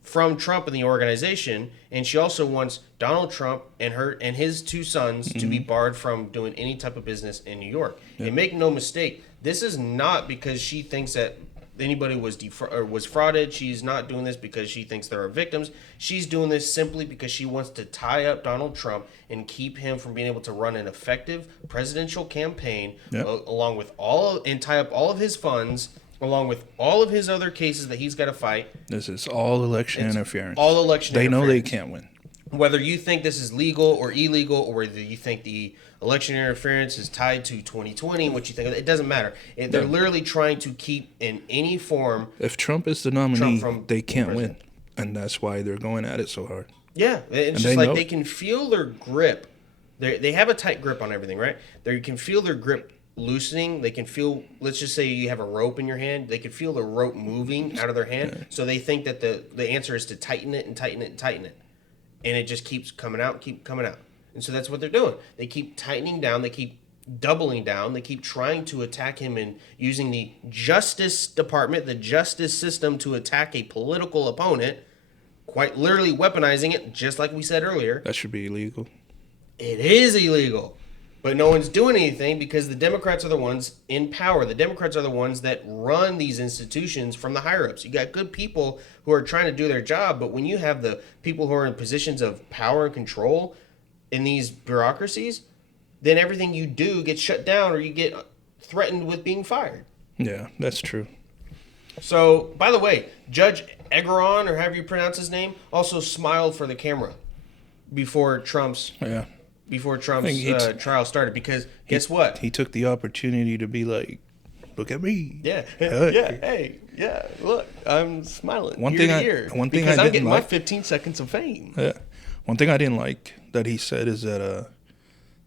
from Trump and the organization, and she also wants Donald Trump and his 2 sons to be barred from doing any type of business in New York. Yep. And make no mistake, this is not because she thinks that anybody was frauded. She's not doing this because she thinks there are victims. She's doing this simply because she wants to tie up Donald Trump and keep him from being able to run an effective presidential campaign, along with tie up all of his funds, along with all of his other cases that he's got to fight. This is all election interference. All election interference. They know they can't win. Whether you think this is legal or illegal, or whether you think the election interference is tied to 2020, what you think, it doesn't matter. They're literally trying to keep in any form. If Trump is the nominee, they can't win. And that's why they're going at it so hard. Yeah, it's just like they can feel their grip. They have a tight grip on everything, right? They can feel their grip loosening. They can feel, let's just say you have a rope in your hand. They can feel the rope moving out of their hand. Yeah. So they think that the answer is to tighten it and tighten it and tighten it. And it just keeps coming out, And so that's what they're doing. They keep tightening down. They keep doubling down. They keep trying to attack him and using the Justice Department, the justice system, to attack a political opponent, quite literally weaponizing it, just like we said earlier. That should be illegal. It is illegal. But no one's doing anything because the Democrats are the ones in power. The Democrats are the ones that run these institutions from the higher-ups. You got good people who are trying to do their job, but when you have the people who are in positions of power and control in these bureaucracies, then everything you do gets shut down or you get threatened with being fired. Yeah, that's true. So, by the way, Judge Egeron, or however you pronounce his name, also smiled for the camera before Trump's trial started, because guess what? He took the opportunity to be like, Look at me. Yeah. Hey. Yeah. Hey. Yeah. Look, I'm smiling. One ear thing to I- ear one thing because I I'm didn't getting like- my 15 seconds of fame. Yeah. One thing I didn't like that he said is that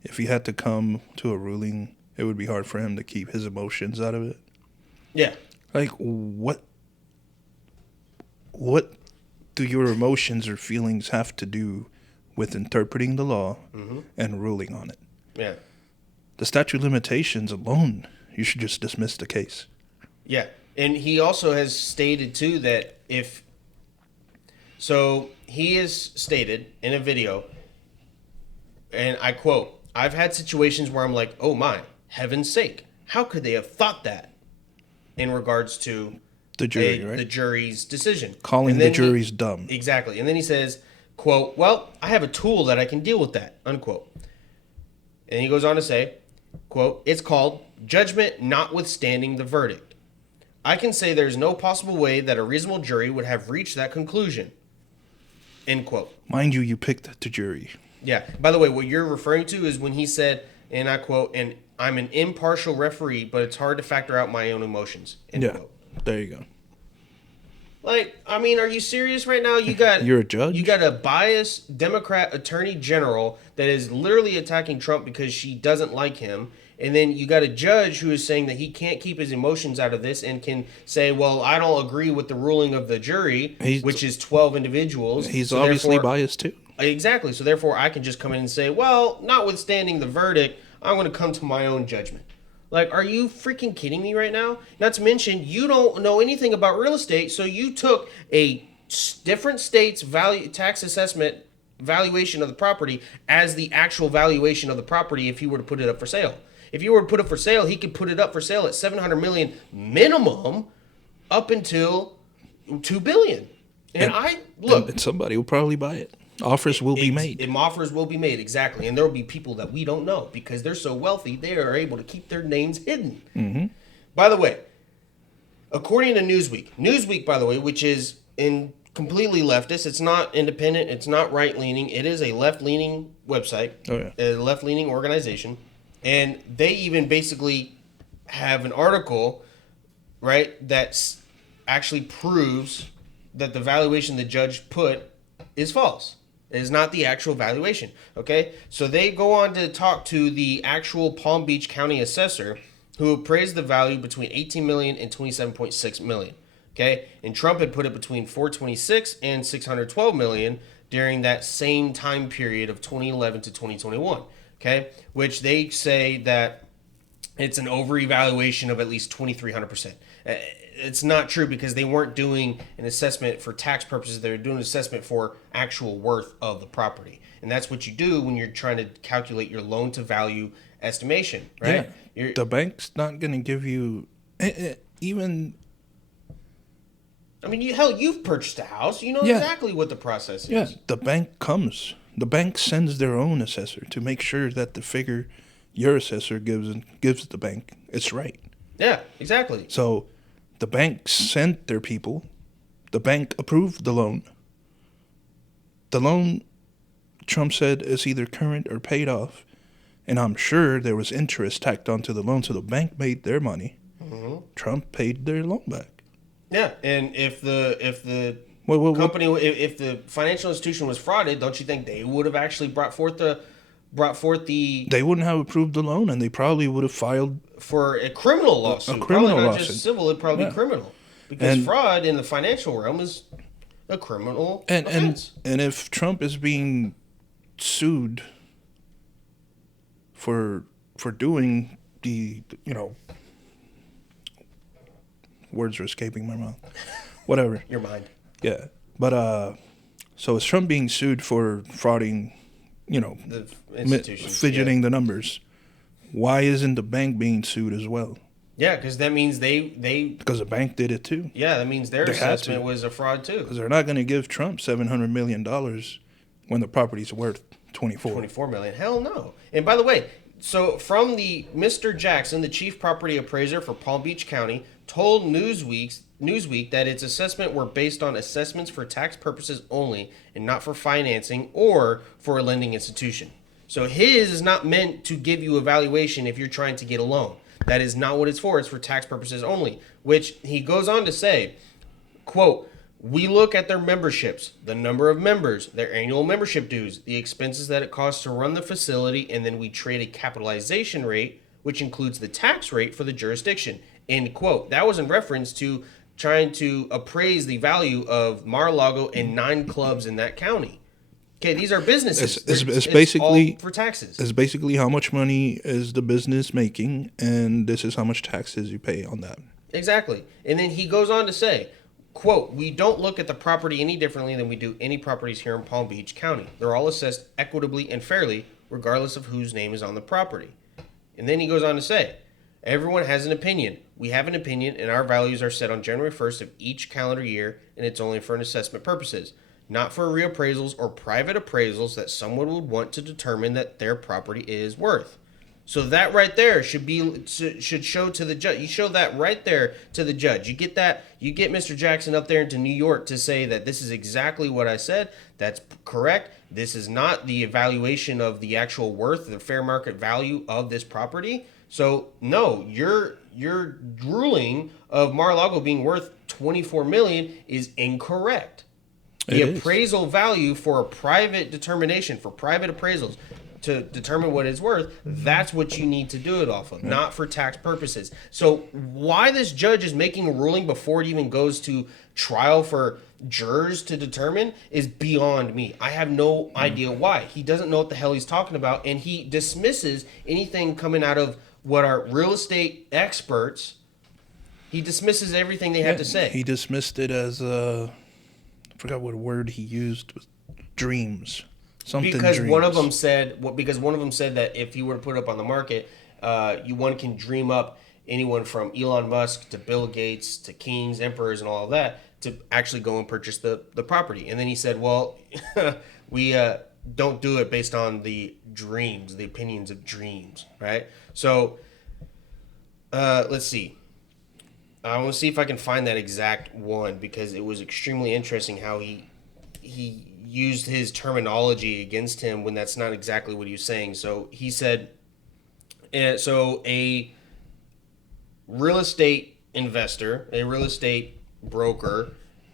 if he had to come to a ruling, it would be hard for him to keep his emotions out of it. Yeah. Like, what do your emotions or feelings have to do with interpreting the law and ruling on it? Yeah. The statute of limitations alone, you should just dismiss the case. Yeah. And he also has stated, too, that So he has stated in a video, and I quote, "I've had situations where I'm like, oh my, heaven's sake, how could they have thought that?" In regards to The jury, right? the jury's decision. Calling And the then juries dumb. Exactly. And then he says, quote, "Well, I have a tool that I can deal with that," unquote. And he goes on to say, quote, "It's called judgment notwithstanding the verdict. I can say there's no possible way that a reasonable jury would have reached that conclusion," end quote. Mind you, you picked the jury. Yeah. By the way, what you're referring to is when he said, and I quote, "And I'm an impartial referee, but it's hard to factor out my own emotions," end quote. There you go. Like, I mean, are you serious right now? You got You're a judge? You got a biased Democrat attorney general that is literally attacking Trump because she doesn't like him. And then you got a judge who is saying that he can't keep his emotions out of this and can say, well, I don't agree with the ruling of the jury, which is 12 individuals. He's so obviously biased too. Exactly. So therefore, I can just come in and say, well, notwithstanding the verdict, I'm going to come to my own judgment. Like, are you freaking kidding me right now? Not to mention, you don't know anything about real estate, so you took a different state's tax assessment valuation of the property as the actual valuation of the property if he were to put it up for sale. If you were to put it for sale, he could put it up for sale at $700 million minimum up until $2 billion. And somebody will probably buy it. Offers will be made. Offers will be made, exactly. And there will be people that we don't know because they're so wealthy, they are able to keep their names hidden. Mm-hmm. By the way, according to Newsweek, by the way, which is completely leftist, it's not independent, it's not right-leaning, it is a left-leaning website, a left-leaning organization, and they even basically have an article, right, that actually proves that the valuation the judge put is false. It is not the actual valuation, okay? So they go on to talk to the actual Palm Beach County assessor who appraised the value between $18 million and $27.6 million, okay? And Trump had put it between $426 and $612 million during that same time period of 2011 to 2021, okay? Which they say that it's an over-evaluation of at least 2,300%. It's not true because they weren't doing an assessment for tax purposes. They were doing an assessment for actual worth of the property. And that's what you do when you're trying to calculate your loan-to-value estimation, right? Yeah. The bank's not going to give you even... I mean, you've purchased a house. You know exactly what the process is. Yeah, the bank comes. The bank sends their own assessor to make sure that the figure your assessor gives the bank is right. Yeah, exactly. So... the bank sent their people. The bank approved the loan. The loan, Trump said, is either current or paid off. And I'm sure there was interest tacked onto the loan, so the bank made their money. Mm-hmm. Trump paid their loan back. Yeah, and if the company, if the financial institution was frauded, don't you think they would have actually brought forth the... They wouldn't have approved the loan, and they probably would have filed... for a criminal lawsuit. A criminal probably not lawsuit. Just civil, it'd probably be criminal. Because fraud in the financial realm is a criminal offense. And if Trump is being sued for doing the, words are escaping my mouth. Whatever. Your mind. Yeah. But, so is Trump being sued for frauding, the institutions, fidgeting the numbers? Why isn't the bank being sued as well? Yeah, because that means they because the bank did it too. Yeah, that means their assessment was a fraud too. Because they're not going to give Trump $700 million when the property's worth $24 million. Hell no. And by the way, so from the Mr. Jackson, the chief property appraiser for Palm Beach County, told Newsweek that its assessment were based on assessments for tax purposes only and not for financing or for a lending institution. So his is not meant to give you a valuation if you're trying to get a loan. That is not what it's for. It's for tax purposes only, which he goes on to say, quote, we look at their memberships, the number of members, their annual membership dues, the expenses that it costs to run the facility, and then we trade a capitalization rate, which includes the tax rate for the jurisdiction, end quote. That was in reference to trying to appraise the value of Mar-a-Lago and 9 clubs in that county. Okay, these are businesses. It's basically all for taxes. It's basically how much money is the business making, and this is how much taxes you pay on that. Exactly. And then he goes on to say, quote, we don't look at the property any differently than we do any properties here in Palm Beach County. They're all assessed equitably and fairly, regardless of whose name is on the property. And then he goes on to say, everyone has an opinion. We have an opinion, and our values are set on January 1st of each calendar year, and it's only for an assessment purposes, not for reappraisals or private appraisals that someone would want to determine that their property is worth. So that right there should show to the judge. You show that right there to the judge. You get that. You get Mr. Jackson up there into New York to say that this is exactly what I said. That's correct. This is not the evaluation of the actual worth, the fair market value of this property. So no, your ruling of Mar-a-Lago being worth $24 million is incorrect. The appraisal value for a private determination, for private appraisals, to determine what it's worth, that's what you need to do it off of, not for tax purposes. So why this judge is making a ruling before it even goes to trial for jurors to determine is beyond me. I have no idea why. He doesn't know what the hell he's talking about, and he dismisses anything coming out of what are real estate experts. He dismisses everything they have to say. He dismissed it as, I forgot what word he used, dreams. Because one of them said that if you were to put it up on the market, one can dream up anyone from Elon Musk to Bill Gates to kings, emperors, and all of that to actually go and purchase the property. And then he said, well, we don't do it based on the dreams, the opinions of dreams, right? So let's see. I want to see if I can find that exact one because it was extremely interesting how he used his terminology against him when that's not exactly what he was saying. So he said, so a real estate investor, a real estate broker,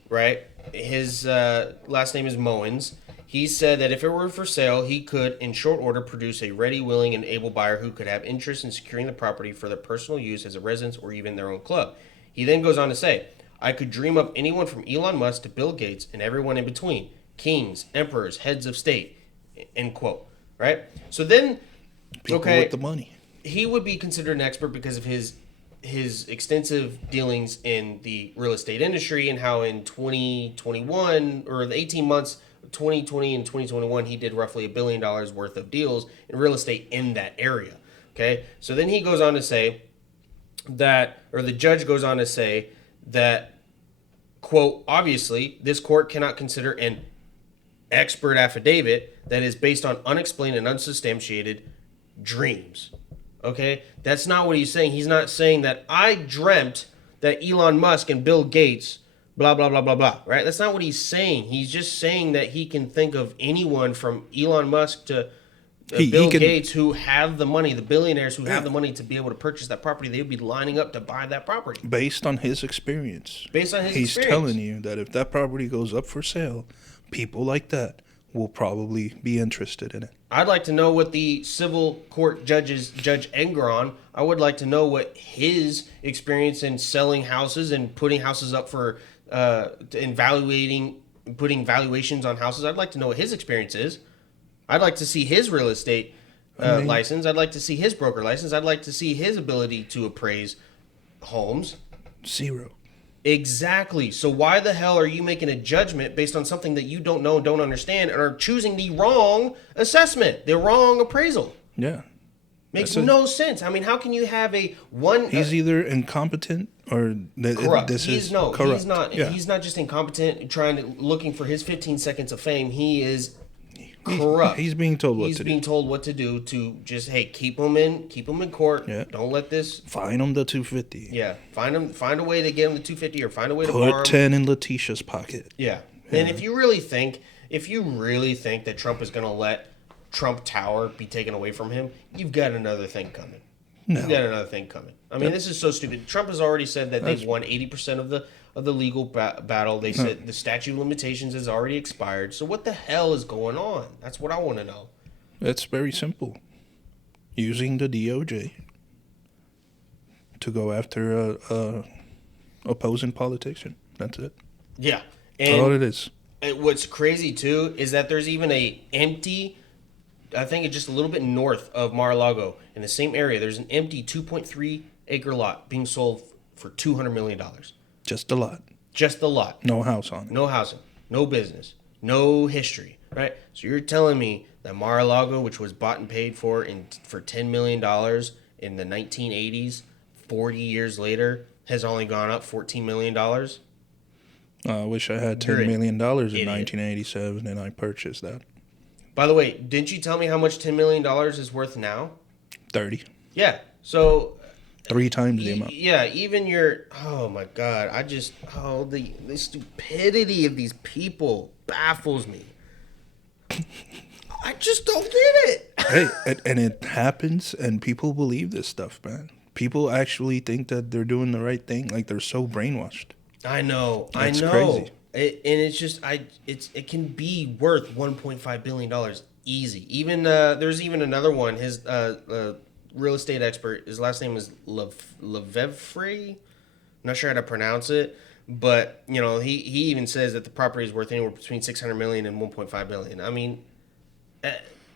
right? His last name is Mowens. He said that if it were for sale, he could, in short order, produce a ready, willing, and able buyer who could have interest in securing the property for their personal use as a residence or even their own club. He then goes on to say, I could dream up anyone from Elon Musk to Bill Gates and everyone in between. Kings, emperors, heads of state, end quote. Right? So then, people with the money. He would be considered an expert because of his extensive dealings in the real estate industry and how in 2021 or the 18 months, 2020 and 2021, he did roughly $1 billion worth of deals in real estate in that area. Okay? So then he goes on to say that, or the judge goes on to say that, quote, obviously, this court cannot consider an expert affidavit that is based on unexplained and unsubstantiated dreams. Okay? That's not what he's saying. He's not saying that I dreamt that Elon Musk and Bill Gates, blah, blah, blah, blah, blah. Right? That's not what he's saying. He's just saying that he can think of anyone from Elon Musk to Bill Gates who have the money, the billionaires who have the money to be able to purchase that property. They would be lining up to buy that property. Based on his experience. He's telling you that if that property goes up for sale, people like that will probably be interested in it. I'd like to know what the civil court Judge Engron, I would like to know what his experience in selling houses and putting houses up for putting valuations on houses. I'd like to know what his experience is. I'd like to see his real estate license. I'd like to see his broker license. I'd like to see his ability to appraise homes. 0. Exactly. So why the hell are you making a judgment based on something that you don't know, don't understand, and are choosing the wrong assessment, the wrong appraisal? Yeah. Makes no sense. I mean, how can you have He's either incompetent or corrupt. Corrupt. He's not. Yeah. He's not just incompetent, looking for his 15 seconds of fame. He is corrupt. He's being told what to do. He's being told what to do to just, hey, keep him in court. Yeah. Don't let this. Fine him the $250. Yeah. Find a way to get him the $250 or find a way to put 10 in Letitia's pocket. Yeah. And if you really think that Trump is going to let Trump Tower be taken away from him, you've got another thing coming. No. He's got another thing coming. I mean, this is so stupid. Trump has already said that they've won 80% of the legal battle. They said the statute of limitations has already expired. So what the hell is going on? That's what I want to know. It's very simple. Using the DOJ to go after a opposing politician. That's it. Yeah. That's And all it is. what's crazy, too, is that there's even a empty, I think it's just a little bit north of Mar-a-Lago, in the same area, there's an empty 2.3 acre lot being sold for $200 million. Just a lot. Just the lot. No house on it. No housing, no business, no history, right? So you're telling me that Mar-a-Lago, which was bought and paid for for $10 million in the 1980s, 40 years later, has only gone up $14 million? I wish I had $10 million in 1987 and I purchased that. By the way, didn't you tell me how much $10 million is worth now? 30. Yeah. So 3 times the amount. Yeah, even oh my God, the stupidity of these people baffles me. I just don't get it. Hey, and it happens, and people believe this stuff, man. People actually think that they're doing the right thing. Like, they're so brainwashed. I know. That's I know. crazy. And it's just, it can be worth $1.5 billion easy. Even there's even another one. His real estate expert. His last name is Levevre. I'm not sure how to pronounce it, but he even says that the property is worth anywhere between $600 million and $1.5 billion. I mean,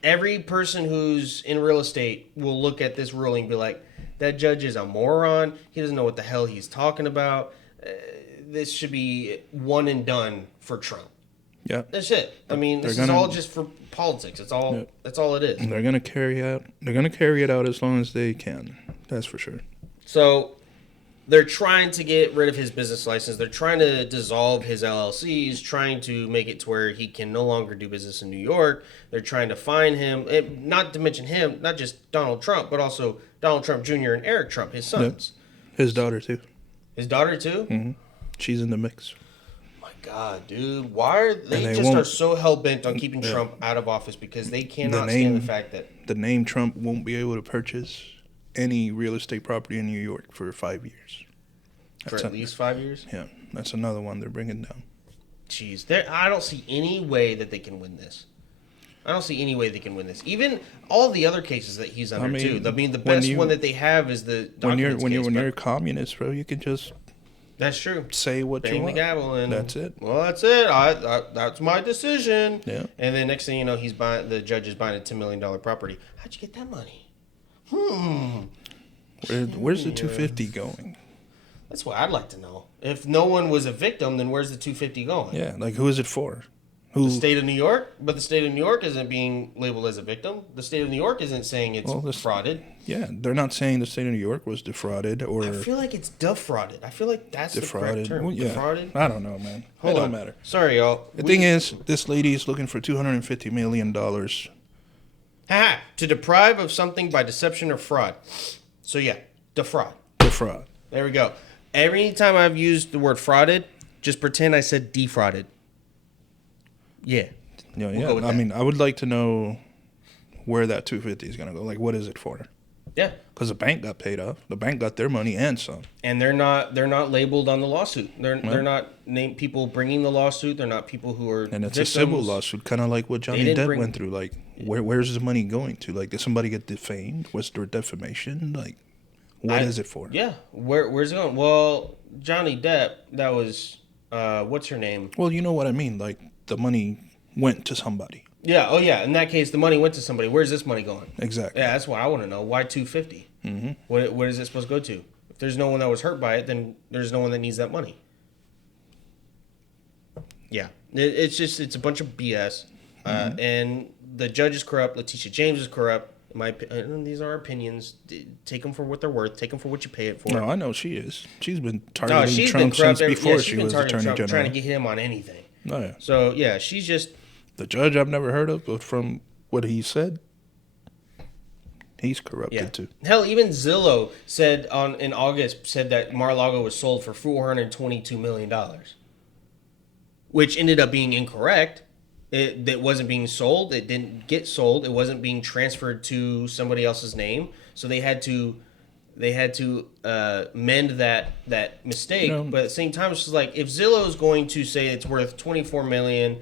every person who's in real estate will look at this ruling and be like, that judge is a moron. He doesn't know what the hell he's talking about. This should be one and done for Trump. Yeah, that's it. I mean, this is all just for politics. It's all. Yeah. That's all it is. They're gonna carry it out as long as they can. That's for sure. So, they're trying to get rid of his business license. They're trying to dissolve his LLCs, trying to make it to where he can no longer do business in New York. They're trying to fine him, and not to mention him, not just Donald Trump, but also Donald Trump Jr. and Eric Trump, his sons. Yep. His daughter too. His daughter too? Mm-hmm. She's in the mix. My God, dude. Why are they are so hell-bent on keeping Trump out of office because they cannot stand the fact that the name Trump won't be able to purchase any real estate property in New York for 5 years. For at least 5 years? Yeah, that's another one they're bringing down. Jeez, I don't see any way that they can win this. Even all the other cases that he's under too. I mean, the best one that they have is the documents when you're a communist, bro. You can just that's true. Say what you want. Bang the gavel and that's it. Well, that's it. That's my decision. Yeah. And then next thing you know, the judge is buying a $10 million property. How'd you get that money? Where's the 250 going? That's what I'd like to know. If no one was a victim, then where's the 250 going? Yeah, like who is it for? The state of New York? But the state of New York isn't being labeled as a victim. The state of New York isn't saying it's defrauded. Yeah, they're not saying the state of New York was defrauded or... I feel like it's defrauded. I feel like that's defrauded. The correct term. Well, yeah. Defrauded? I don't know, man. It don't matter. Sorry, y'all. The thing is, this lady is looking for $250 million. Ha! To deprive of something by deception or fraud. So yeah, defraud. Defraud. There we go. Every time I've used the word frauded, just pretend I said defrauded. Yeah. Yeah. I mean, I would like to know where that 250 is going to go. Like, what is it for? Yeah. Because the bank got paid off. The bank got their money and some. And they're not labeled on the lawsuit. They're not named people bringing the lawsuit. They're not people who are and it's victims. A civil lawsuit, kind of like what Johnny Depp went through. Like, where's the money going to? Like, did somebody get defamed? Was there defamation? Like, what is it for? Yeah. Where's it going? Well, Johnny Depp, that was what's her name? Well, you know what I mean. Like, the money went to somebody. Yeah. Oh, yeah. In that case, the money went to somebody. Where's this money going? Exactly. Yeah, that's what I want to know. Why 250? Mm-hmm. What is it supposed to go to? If there's no one that was hurt by it, then there's no one that needs that money. Yeah. It's a bunch of BS. Mm-hmm. And the judge is corrupt. Letitia James is corrupt. These are opinions. Take them for what they're worth. Take them for what you pay it for. No, I know she is. She's been targeting Trump since before she was Attorney General. Trying to get him on anything. Oh, yeah. So, yeah, she's just... The judge I've never heard of, but from what he said, he's corrupted too. Hell, even Zillow said in August that Mar-a-Lago was sold for $422 million, which ended up being incorrect. It wasn't being sold. It didn't get sold. It wasn't being transferred to somebody else's name. So they had to mend that mistake. But at the same time, it's just like if Zillow is going to say it's worth $24 million,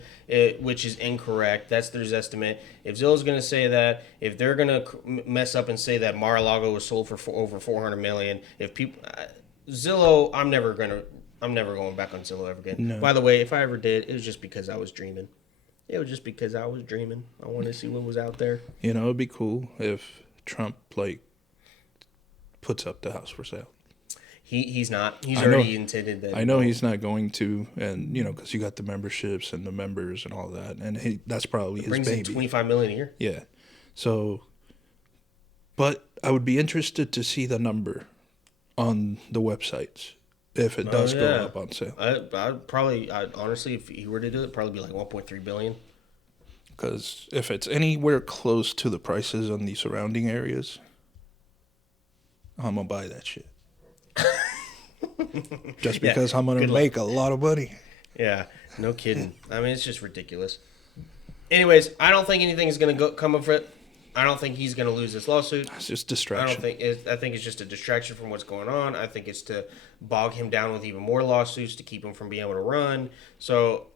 which is incorrect. That's their estimate. If Zillow's going to say that, if they're going to mess up and say that Mar-a-Lago was sold for over $400 million, if people Zillow, I'm never going back on Zillow ever again. No. By the way, if I ever did, it was just because I was dreaming. It was just because I was dreaming. I wanted to see what was out there. It'd be cool if Trump puts up the house for sale. He's not. He's already intended that. I know he's not going to, and because you got the memberships and the members and all that, and that's probably his brings baby. In $25 million a year. Yeah, so, but I would be interested to see the number on the websites if it does go up on sale. I'd honestly, if he were to do it, probably be like $1.3 billion. Because if it's anywhere close to the prices on the surrounding areas, I'm gonna buy that shit. Just because I'm gonna make a lot of money. Yeah, no kidding. I mean, it's just ridiculous. Anyways, I don't think anything is gonna come of it. I don't think he's gonna lose this lawsuit. It's just distraction. I think it's just a distraction from what's going on. I think it's to bog him down with even more lawsuits to keep him from being able to run. So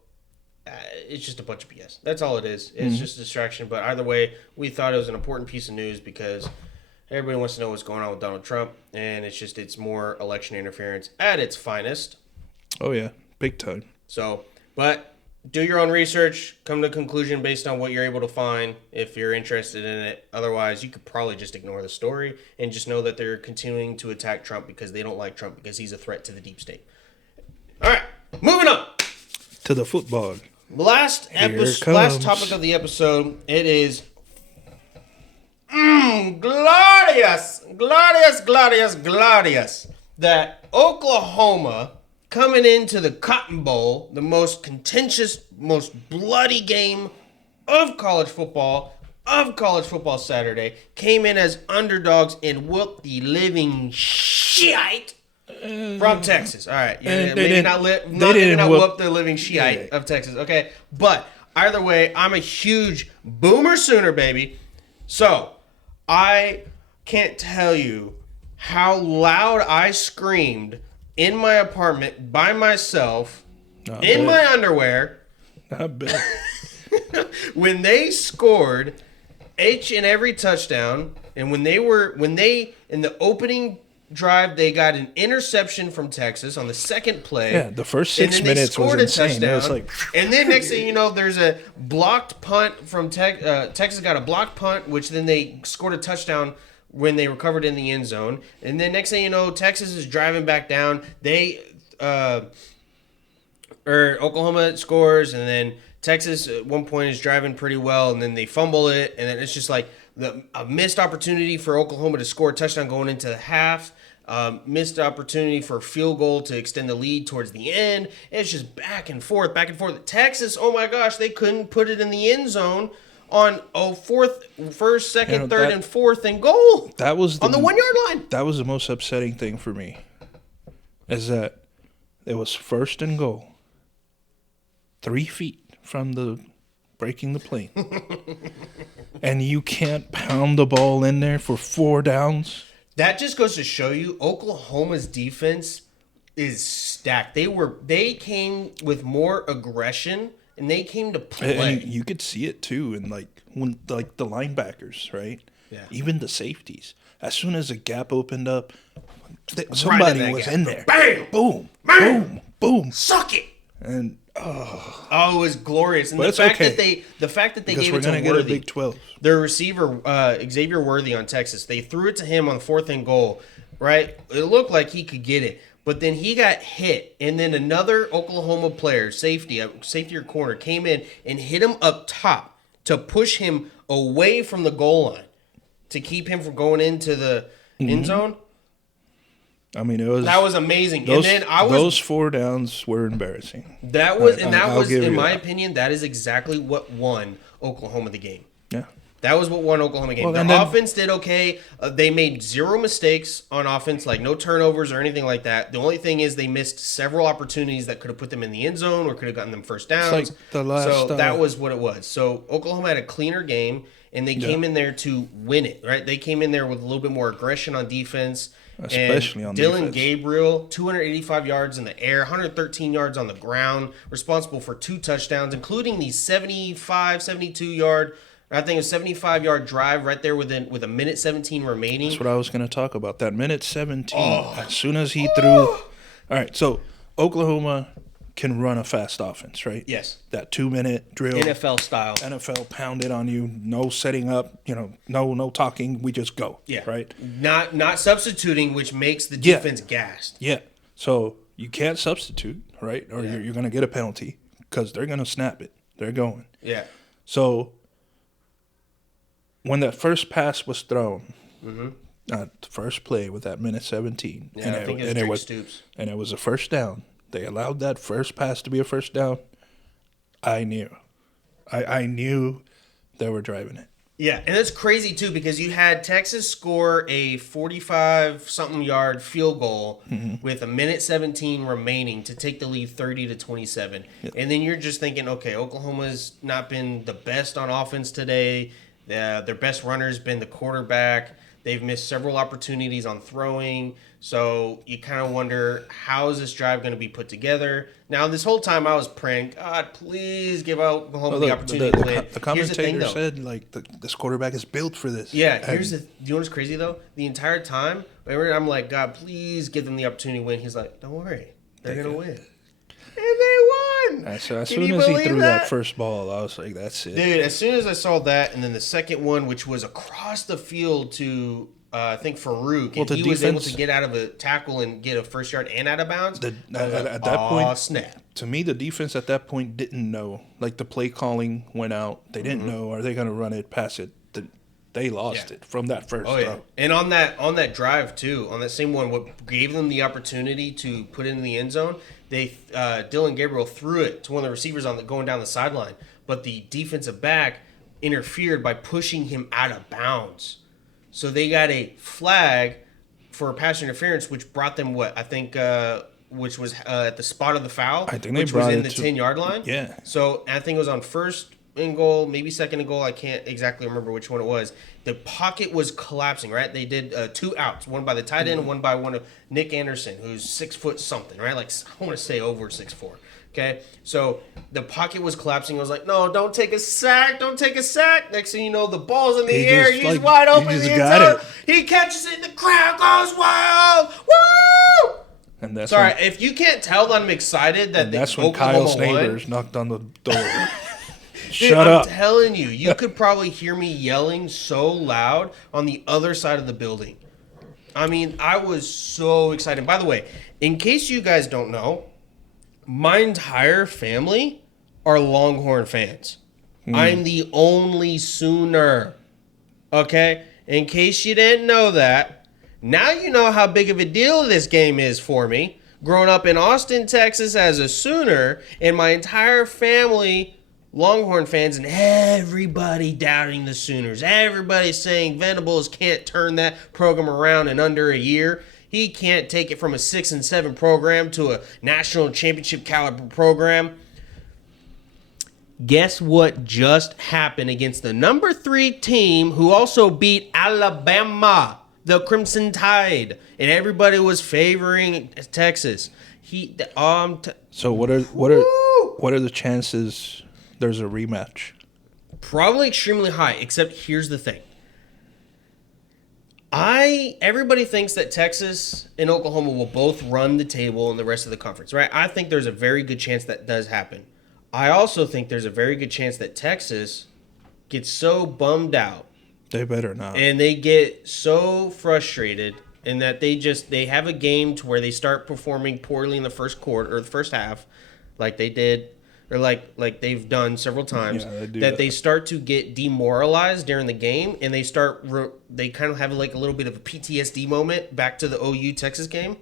it's just a bunch of BS. That's all it is. It's just a distraction. But either way, we thought it was an important piece of news because everybody wants to know what's going on with Donald Trump, and it's more election interference at its finest. Oh yeah, big time. So, but do your own research, come to a conclusion based on what you're able to find if you're interested in it. Otherwise, you could probably just ignore the story and just know that they're continuing to attack Trump because they don't like Trump because he's a threat to the deep state. All right, moving on to the football. Last topic of the episode. It is glorious that Oklahoma coming into the Cotton Bowl, the most contentious, most bloody game of college football Saturday, came in as underdogs and whooped the living shite from Texas. All right, maybe not whoop the living shite of Texas. Okay, but either way, I'm a huge Boomer Sooner baby. So I can't tell you how loud I screamed in my apartment by myself my underwear. I bet. When they scored each and every touchdown, and when they in the opening drive they got an interception from Texas on the second play. Yeah, the first 6 minutes was insane. It was and then next thing you know, there's a blocked punt from Texas got a blocked punt, which then they scored a touchdown when they recovered in the end zone. And then next thing you know, Texas is driving back down. Oklahoma scores, and then Texas at one point is driving pretty well, and then they fumble it, and then it's just like a missed opportunity for Oklahoma to score a touchdown going into the half. Missed opportunity for a field goal to extend the lead towards the end. It's just back and forth. Texas, oh my gosh, they couldn't put it in the end zone on first, second, third, and fourth and goal. That was on the 1 yard line. That was the most upsetting thing for me, is that it was first and goal, 3 feet from the breaking the plane, and you can't pound the ball in there for 4 downs. That just goes to show you Oklahoma's defense is stacked. They came with more aggression, and they came to play. And you could see it too, in when the linebackers, right? Yeah. Even the safeties. As soon as a gap opened up, somebody was in there. Bam! Boom! Bam! Boom! Boom! Suck it! And it was glorious. And the fact that they gave it to Worthy, Big 12. their receiver Xavier Worthy on Texas, they threw it to him on the fourth and goal. Right? It looked like he could get it. But then he got hit, and then another Oklahoma player, safety or corner, came in and hit him up top to push him away from the goal line to keep him from going into the end zone. I mean, that was amazing. Those 4 downs were embarrassing. That was, in my opinion, that is exactly what won Oklahoma the game. Yeah. That was what won Oklahoma game. The offense did okay. They made 0 mistakes on offense, like no turnovers or anything like that. The only thing is they missed several opportunities that could have put them in the end zone or could have gotten them first downs. That was what it was. So Oklahoma had a cleaner game, and they came in there to win it, right? They came in there with a little bit more aggression on defense, Especially on Dylan defense. Gabriel, 285 yards in the air, 113 yards on the ground, responsible for 2 touchdowns, including the 72-yard, I think a 75-yard drive right there with a minute 17 remaining. That's what I was going to talk about. That minute 17, as soon as he threw. All right, so Oklahoma can run a fast offense, right? Yes. That 2-minute drill. NFL style. NFL pounded on you, no setting up, no talking, we just go. Yeah. Right? Not substituting, which makes the defense gassed. Yeah. So you can't substitute, right? Or you're going to get a penalty because they're going to snap it. They're going. Yeah. So when that first pass was thrown, the first play with that minute 17, Yeah, I think it was Stoops. And it was a first down. They allowed that first pass to be a first down. I knew. I knew they were driving it. Yeah, and it's crazy, too, because you had Texas score a 45-something yard field goal with a minute 17 remaining to take the lead 30-27. Yep. And then you're just thinking, okay, Oklahoma's not been the best on offense today. Their best runner's been the quarterback. They've missed several opportunities on throwing. So you kind of wonder, how is this drive going to be put together? Now, this whole time I was praying, God, please give Oklahoma the opportunity to win. The commentator said, this quarterback is built for this. Yeah, you know what's crazy, though? The entire time, I'm like, God, please give them the opportunity to win. He's like, don't worry. They're going to win. And they won! So as soon as he threw that first ball, I was like, that's it. Dude, as soon as I saw that, and then the second one, which was across the field to, I think, Farouk, and he was able to get out of a tackle and get a first yard and out of bounds. At that point, snap. To me, the defense at that point didn't know. Like, the play calling went out. They didn't know, are they going to run it, pass it? They lost it from that first throw. And on that drive, too, on that same one, what gave them the opportunity to put it in the end zone, Dylan Gabriel threw it to one of the receivers going down the sideline, but the defensive back interfered by pushing him out of bounds. So they got a flag for pass interference, which brought them which was at the spot of the foul, which was in the 10-yard line. Yeah. So I think it was on first and goal, maybe second and goal. I can't exactly remember which one it was. The pocket was collapsing, right? They did 2 outs, one by the tight end and one by one of Nick Anderson, who's 6 foot something, right? Like, I want to say over 6'4". Okay, so the pocket was collapsing. I was like, no, don't take a sack. Don't take a sack. Next thing you know, the ball's in the air. He's wide open. He catches it. The crowd goes wild. Woo! And that's sorry, if you can't tell that I'm excited that that's when Kyle's neighbors knocked on the door. Shut up. I'm telling you, you could probably hear me yelling so loud on the other side of the building. I mean, I was so excited. By the way, in case you guys don't know, my entire family are Longhorn fans. I'm the only Sooner. Okay? In case you didn't know that, now you know how big of a deal this game is for me. Growing up in Austin, Texas as a Sooner, and my entire family Longhorn fans, and everybody doubting the Sooners. Everybody saying Venables can't turn that program around in under a year. He can't take it from a 6-7 program to a national championship caliber program. Guess what just happened against the number 3 team who also beat Alabama, the Crimson Tide, and everybody was favoring Texas. So what are the chances there's a rematch? Probably extremely high, except here's the thing. Everybody thinks that Texas and Oklahoma will both run the table in the rest of the conference, right? I think there's a very good chance that does happen. I also think there's a very good chance that Texas gets so bummed out. They better not. And they get so frustrated and that they have a game to where they start performing poorly in the first quarter or the first half, like they did, or like they've done several times, they start to get demoralized during the game, and they kind of have like a little bit of a PTSD moment back to the OU Texas game,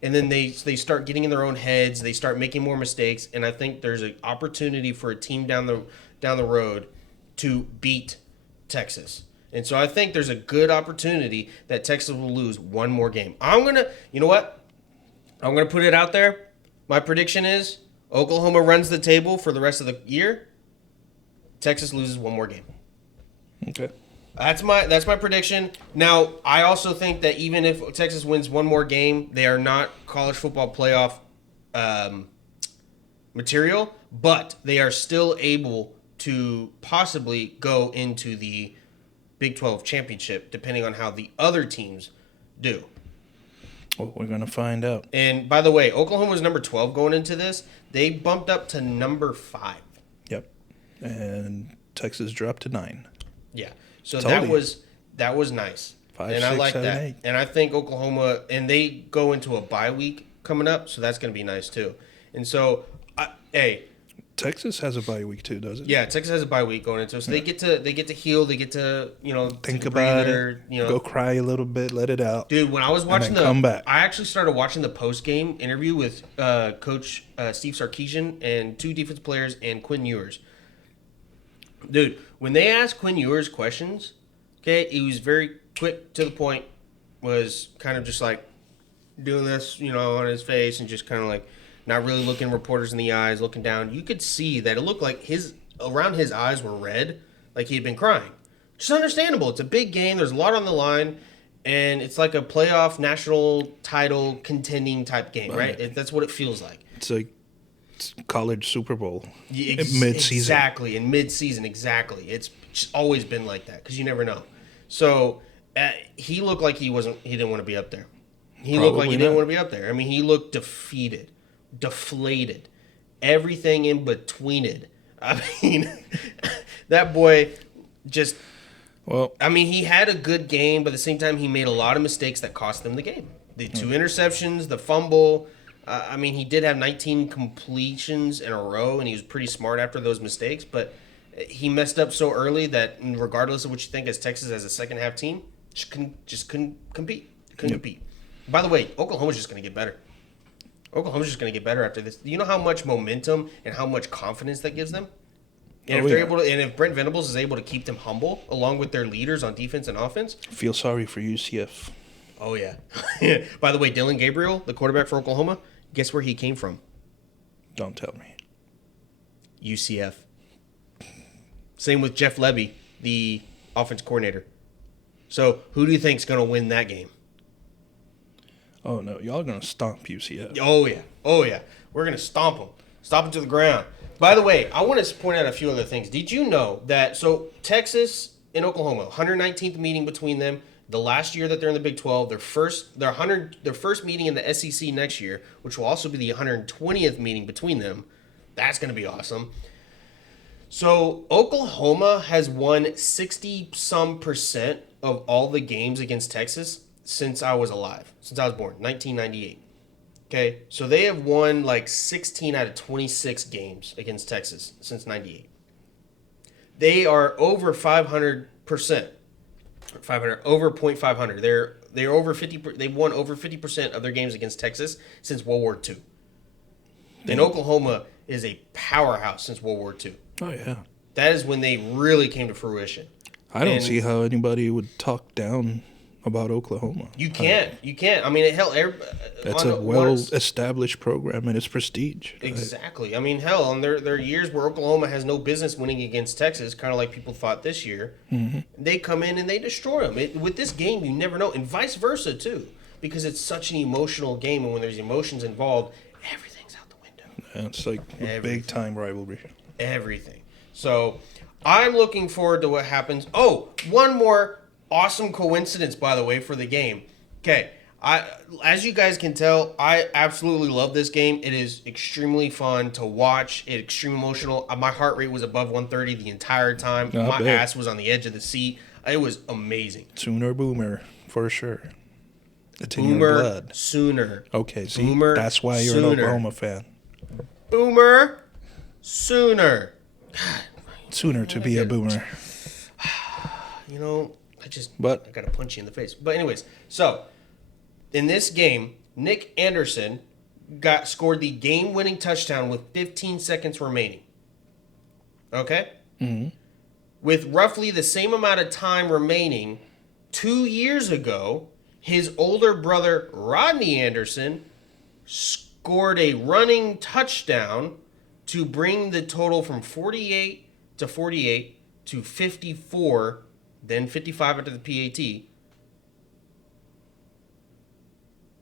and then they start getting in their own heads, they start making more mistakes, and I think there's an opportunity for a team down the road to beat Texas. And so I think there's a good opportunity that Texas will lose one more game. You know what? I'm going to put it out there. My prediction is Oklahoma runs the table for the rest of the year. Texas loses one more game. Okay. That's my prediction. Now, I also think that even if Texas wins one more game, they are not college football playoff um, material, but they are still able to possibly go into the Big 12 championship, depending on how the other teams do. Well, we're gonna find out. And by the way, Oklahoma was number 12 going into this. They bumped up to number 5. Yep. And Texas dropped to 9. Yeah. So Told you. that was nice. 5, and 6, I like 7, that. 8. And I think Oklahoma, and they go into a bye week coming up, so that's going to be nice too. And so, hey, Texas has a bye week too, does it? yeah, Texas has a bye week going into it, so they get to heal, they get to Think take a about breather, it. Go cry a little bit, let it out. Dude, when I was watching come back. I actually started watching the post game interview with Coach Steve Sarkisian and 2 defense players and Quinn Ewers. Dude, when they asked Quinn Ewers questions, okay, he was very quick to the point, was kind of just like doing this, on his face and just kind of like not really looking reporters in the eyes, looking down. You could see that it looked like around his eyes were red, like he had been crying. Just understandable. It's a big game. There's a lot on the line, and it's like a playoff national title contending type game, right? That's what it feels like. It's like college Super Bowl mid-season. Exactly, in mid-season, exactly. It's just always been like that because you never know. So he looked like he didn't want to be up there. He looked like he didn't want to be up there. I mean, he looked defeated, deflated, everything in between it. I mean, that boy just. Well, I mean, he had a good game, but at the same time, he made a lot of mistakes that cost them the game. The 2 interceptions, the fumble. I mean, he did have 19 completions in a row, and he was pretty smart after those mistakes. But he messed up so early that, regardless of what you think as Texas as a second-half team, just couldn't compete. Couldn't compete. By the way, Oklahoma's just going to get better. Oklahoma's just going to get better after this. You know how much momentum and how much confidence that gives them? And if Brent Venables is able to keep them humble along with their leaders on defense and offense, feel sorry for UCF. Oh yeah. By the way, Dylan Gabriel, the quarterback for Oklahoma, guess where he came from? Don't tell me. UCF. Same with Jeff Lebby, the offense coordinator. So who do you think's going to win that game? Oh no, y'all are gonna stomp UCF. Oh yeah, we're gonna stomp them to the ground. By the way, I want to point out a few other things. Did you know that Texas and Oklahoma, 119th meeting between them, the last year that they're in the Big 12, their first meeting in the SEC next year, which will also be the 120th meeting between them. That's going to be awesome. So Oklahoma has won 60% of all the games against Texas since I was alive, since I was born, 1998. Okay, so they have won like 16 out of 26 games against Texas since 98. They are over 500%. 500 over .500. They're over 50. They've won over 50% of their games against Texas since World War II. And Oklahoma is a powerhouse since World War II. Oh yeah, that is when they really came to fruition. I don't see how anybody would talk down about Oklahoma. You can't. I mean, hell, that's a well-established program and its prestige. Exactly. I mean, hell, on their years where Oklahoma has no business winning against Texas, kind of like people thought this year, they come in and they destroy them. With this game, you never know, and vice versa too, because it's such an emotional game, and when there's emotions involved, everything's out the window. Yeah, it's like a big-time rivalry. Everything. So, I'm looking forward to what happens. Oh, one more awesome coincidence, by the way, for the game. Okay, as you guys can tell, I absolutely love this game. It is extremely fun to watch. It's extremely emotional. My heart rate was above 130 the entire time. My ass was on the edge of the seat. It was amazing. Sooner Boomer, for sure. It's in Boomer, your blood. Sooner. Okay, see, Boomer, that's why you're an Oklahoma fan. Boomer, Sooner. Sooner to be a Boomer. I got to punch you in the face. But anyways, so in this game, Nick Anderson scored the game-winning touchdown with 15 seconds remaining. Okay? Mm-hmm. With roughly the same amount of time remaining, 2 years ago, his older brother, Rodney Anderson, scored a running touchdown to bring the total from 48 to 54 then 55 after the PAT,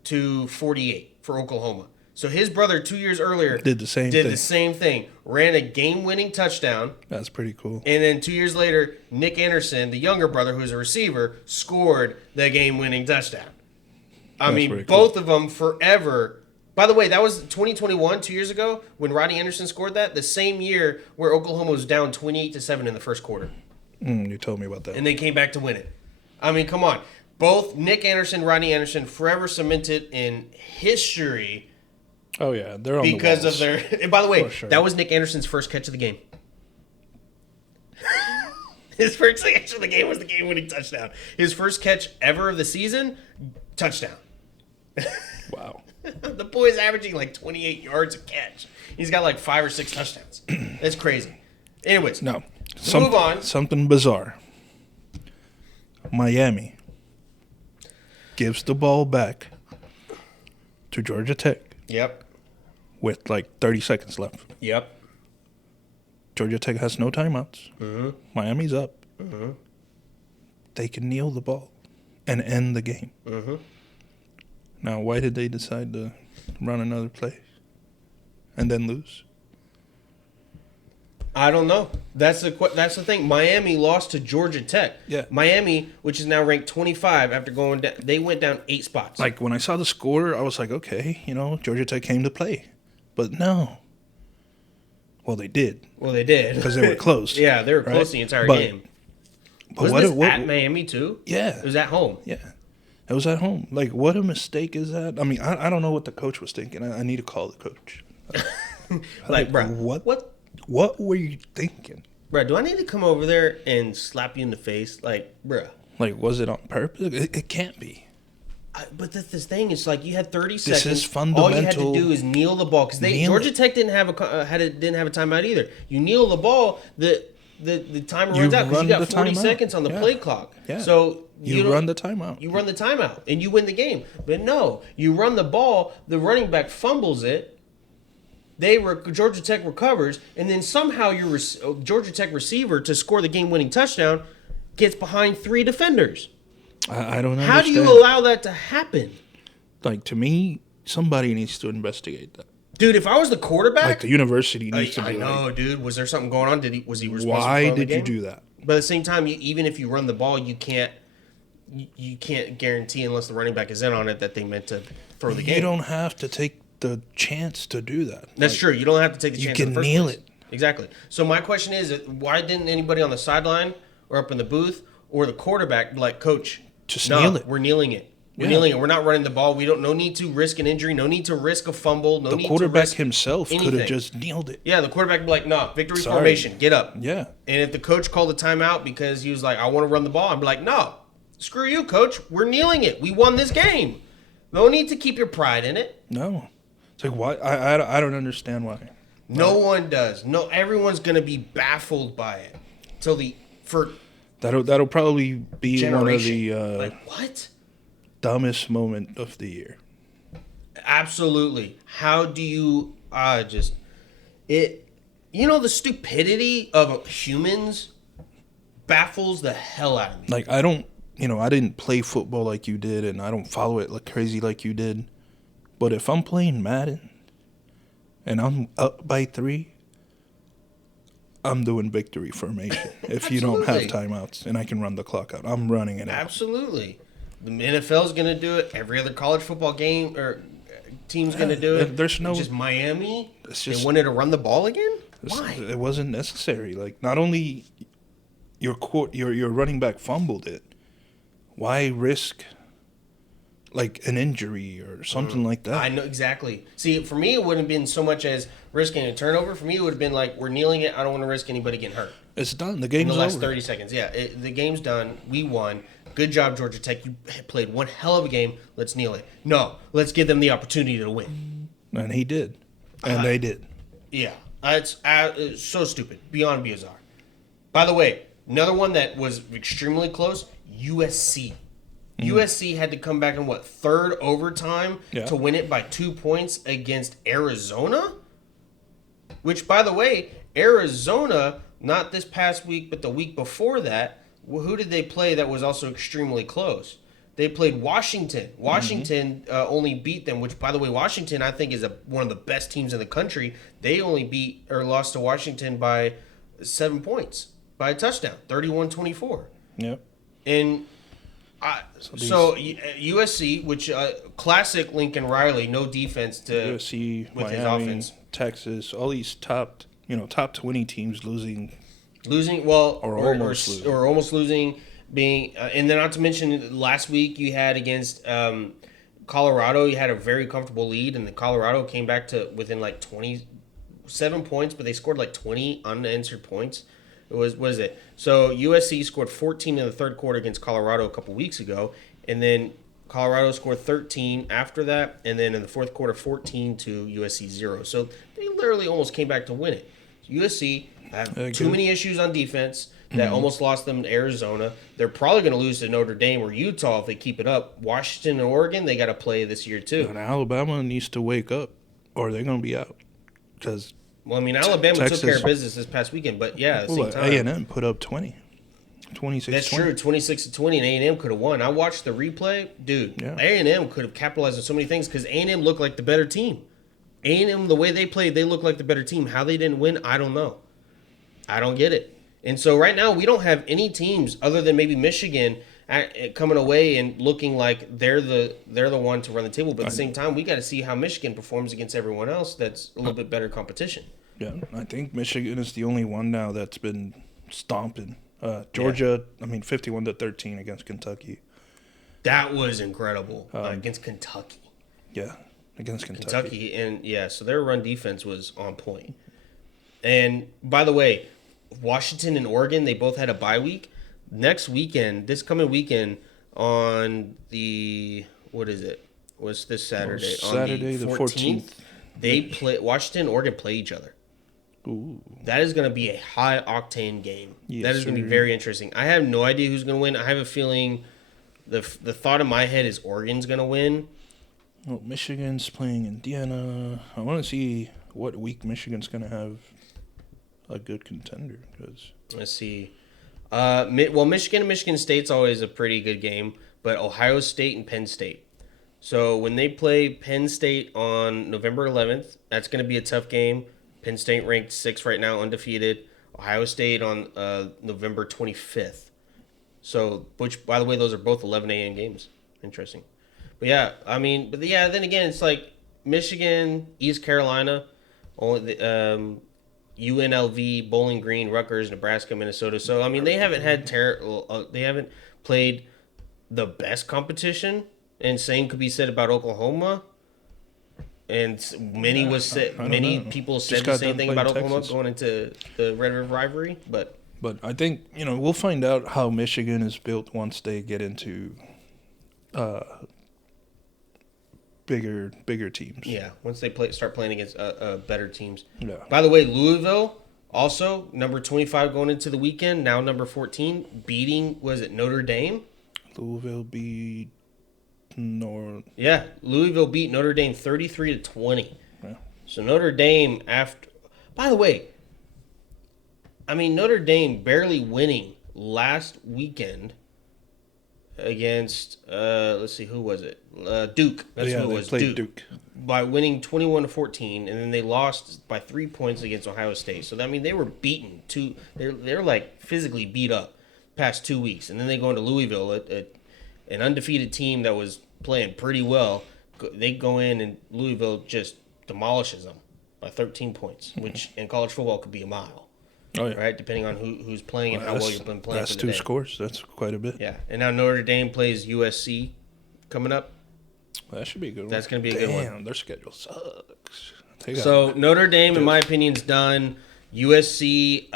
to 48 for Oklahoma. So his brother 2 years earlier Did the same thing. Ran a game-winning touchdown. That's pretty cool. And then 2 years later, Nick Anderson, the younger brother who's a receiver, scored the game-winning touchdown. I mean, both of them forever. By the way, that was 2021, 2 years ago, when Rodney Anderson scored that. The same year where Oklahoma was down 28-7 in the first quarter. You told me about that. And they came back to win it. I mean, come on. Both Nick Anderson, Rodney Anderson, forever cemented in history. Oh, yeah. They're on because the walls. of their... And by the way, sure. that was Nick Anderson's first catch of the game. His first catch of the game was the game-winning touchdown. His first catch ever of the season, touchdown. Wow. The boy's averaging like 28 yards a catch. He's got like 5 or 6 touchdowns. That's crazy. Anyways, No. Move on. Something bizarre. Miami gives the ball back to Georgia Tech. Yep. With like 30 seconds left. Yep. Georgia Tech has no timeouts. Mm-hmm. Miami's up. Mm-hmm. They can kneel the ball and end the game. Mm-hmm. Now, why did they decide to run another play and then lose? I don't know. That's the thing. Miami lost to Georgia Tech. Yeah. Miami, which is now ranked 25 after going down, they went down 8 spots. Like, when I saw the score, I was like, okay, Georgia Tech came to play. But no. Well, they did. Well, they did. Because they were close. Yeah, they were close the entire game. But Wasn't this at Miami, too? Yeah. It was at home. Yeah. It was at home. Like, what a mistake is that? I mean, I don't know what the coach was thinking. I need to call the coach. Bro, what were you thinking? Bro, do I need to come over there and slap you in the face? Like, bro. Like, was it on purpose? It can't be. But that's the thing. It's like you had 30 This seconds. is fundamental. All you had to do is kneel the ball because Georgia Tech didn't have a timeout either. You kneel the ball, the timer runs out because you got 40 seconds on the play clock. Yeah. So you run the timeout. You run the timeout and you win the game. But no, you run the ball. The running back fumbles it. Georgia Tech recovers, and then somehow your Georgia Tech receiver to score the game-winning touchdown gets behind 3 defenders. I don't understand. How do you allow that to happen? Like, to me, somebody needs to investigate that. Dude, if I was the quarterback... Like, the university needs to be I know, dude. Was there something going on? Was he responsible why for the did game? you do that? But at the same time, even if you run the ball, you can't guarantee, unless the running back is in on it, that they meant to throw the game. You don't have to take the chance to do that. That's true. You don't have to take the chance. You can kneel it. Exactly. So my question is, why didn't anybody on the sideline or up in the booth or the quarterback be like, Coach, just kneel it. We're kneeling it. We're kneeling it. We're not running the ball. No need to risk an injury. No need to risk a fumble. No need to risk the quarterback himself could have just kneeled it. Yeah, the quarterback would be like, no, victory formation. Get up. Yeah. And if the coach called a timeout because he was like, I want to run the ball, I'd be like, no, screw you, coach. We're kneeling it. We won this game. No need to keep your pride in it. No. It's like, why? I don't understand why. No one does. No, everyone's going to be baffled by it. That'll probably be generation. One of the like, what? Dumbest moment of the year. Absolutely. How do you the stupidity of humans baffles the hell out of me. Like, I didn't play football like you did, and I don't follow it like crazy like you did. But if I'm playing Madden and I'm up by 3, I'm doing victory formation. If you don't have timeouts and I can run the clock out, I'm running it out. Absolutely. The NFL is going to do it. Every other college football game or team's going to do it. There's no. Just Miami. They wanted to run the ball again. Why? It wasn't necessary. Like, not only your running back fumbled it. Why risk like an injury or something like that? I know exactly. See, for me, it wouldn't have been so much as risking a turnover. For me, it would have been like, we're kneeling it. I don't want to risk anybody getting hurt. It's done. The game's over. In the last 30 seconds. Yeah, the game's done. We won. Good job, Georgia Tech. You played one hell of a game. Let's kneel it. No, let's give them the opportunity to win. And he did. And they did. Yeah. It's so stupid. Beyond bizarre. By the way, another one that was extremely close, USC. USC had to come back in, third overtime to win it by 2 points against Arizona? Which, by the way, Arizona, not this past week, but the week before that, who did they play that was also extremely close? They played Washington. Washington only beat them, which, by the way, Washington I think is one of the best teams in the country. They only beat or lost to Washington by 7 points, by a touchdown, 31-24. Yep. And so USC, which classic Lincoln Riley, no defense to USC, with Miami, his offense. Texas, all these top 20 teams losing, or almost losing. Being and then not to mention last week you had against Colorado, you had a very comfortable lead, and the Colorado came back to within like 27 points, but they scored like 20 unanswered points. It was it? So USC scored 14 in the third quarter against Colorado a couple weeks ago, and then Colorado scored 13 after that, and then in the fourth quarter 14 to USC 0. So they literally almost came back to win it. USC have too many issues on defense that almost lost them to Arizona. They're probably going to lose to Notre Dame or Utah if they keep it up. Washington and Oregon, they got to play this year too. And Alabama needs to wake up, or they're going to be out. Because Alabama took care of business this past weekend, but yeah, at the same time, A&M put up 26. That's true, 26-20, and A&M could have won. I watched the replay, dude. Yeah. A&M could have capitalized on so many things because A&M looked like the better team. A&M, the way they played, they looked like the better team. How they didn't win, I don't know. I don't get it. And so right now we don't have any teams other than maybe Michigan coming away and looking like they're the one to run the table. But at the same time, we got to see how Michigan performs against everyone else that's a little bit better competition. Yeah, I think Michigan is the only one now that's been stomping. Georgia, 51-13 against Kentucky. That was incredible against Kentucky. Yeah, against Kentucky. So their run defense was on point. And by the way, Washington and Oregon, they both had a bye week. This coming weekend on the, what is it? What's this Saturday? Saturday the 14th. Washington and Oregon play each other. Ooh. That is going to be a high octane game. Yes, that is going to be very interesting. I have no idea who's going to win. I have a feeling the thought in my head is Oregon's going to win. Well, Michigan's playing Indiana. I want to see what week Michigan's going to have a good contender. Let's see. Michigan and Michigan State's always a pretty good game, but Ohio State and Penn State. So when they play Penn State on November 11th, that's going to be a tough game. Penn State ranked 6th right now, undefeated. Ohio State on November 25th. So, which, by the way, those are both 11 a.m. games. Interesting. But then again, it's like Michigan, East Carolina, only the UNLV, Bowling Green, Rutgers, Nebraska, Minnesota. So they haven't had they haven't played the best competition, and same could be said about Oklahoma. And many people said the same thing about Oklahoma going into the Red River Rivalry, but I think we'll find out how Michigan is built once they get into bigger teams. Yeah, once they start playing against better teams. Yeah. By the way, Louisville also number 25 going into the weekend, now number 14, beating Notre Dame. Louisville beat Louisville beat Notre Dame 33-20. Yeah. So Notre Dame by the way, Notre Dame barely winning last weekend against let's see, who was it? Duke. That's who it was. Duke. By winning 21-14, and then they lost by 3 points against Ohio State. So they were beaten. They're like physically beat up past 2 weeks, and then they go into Louisville, an undefeated team that was playing pretty well. They go in and Louisville just demolishes them by 13 points, which in college football could be a mile. Oh, yeah. Right, depending on who's playing and how well you've been playing. That's for the 2 day. scores. That's quite a bit. Yeah, and now Notre Dame plays USC coming up. That should be a good one. That's going to be a good one. Damn, their schedule sucks. So Notre Dame, in my opinion, is done. USC,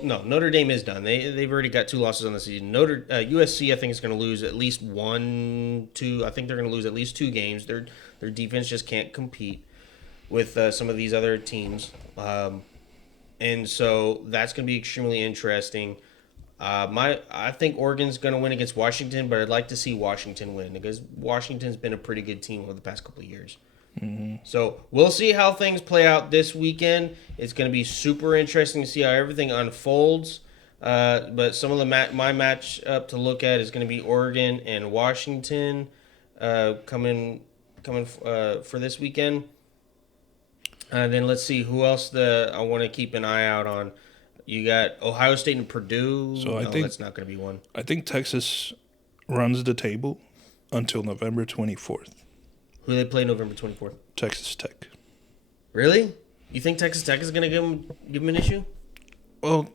Notre Dame is done. They've already got 2 losses on the season. USC, I think, is going to lose at least 1, 2. I think they're going to lose at least 2 games. Their defense just can't compete with some of these other teams. And so that's going to be extremely interesting. I think Oregon's going to win against Washington, but I'd like to see Washington win because Washington's been a pretty good team over the past couple of years. Mm-hmm. So we'll see how things play out this weekend. It's going to be super interesting to see how everything unfolds. But some of the my match up to look at is going to be Oregon and Washington coming for this weekend. Then let's see who else I want to keep an eye out on. You got Ohio State and Purdue. So I think that's not going to be one. I think Texas runs the table until November 24th. Who they play November 24th? Texas Tech. Really? You think Texas Tech is going to give them an issue? Well,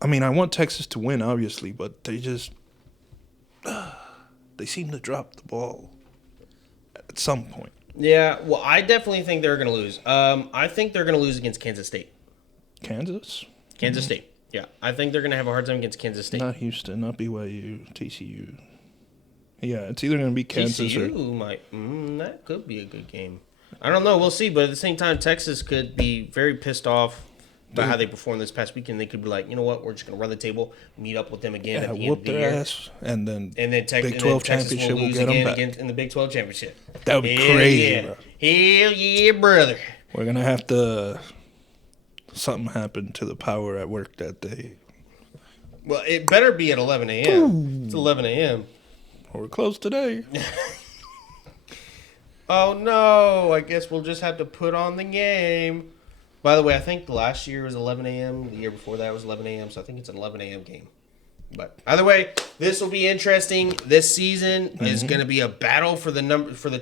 I mean, I want Texas to win, obviously, but they just they seem to drop the ball at some point. Yeah, well, I definitely think they're going to lose. I think they're going to lose against Kansas State. Kansas? Kansas State. Yeah, I think they're going to have a hard time against Kansas State. Not Houston, not BYU, TCU. Yeah, it's either going to be Kansas TCU or... might. That could be a good game. I don't know. We'll see. But at the same time, Texas could be very pissed off about how they performed this past weekend. They could be like, you know what? We're just going to run the table, meet up with them again at the end of the year. Ass, and then Big 12 championship will get them back. In the Big 12 championship. That would be crazy, bro. Hell yeah, brother. We're going to have to... Something happened to the power at work that day. Well, it better be at 11 a.m. It's 11 a.m. We're closed today. Oh, no. I guess we'll just have to put on the game. By the way, I think last year was 11 a.m. The year before that was 11 a.m. So I think it's an 11 a.m. game. But either way, this will be interesting. This season is going to be a battle for the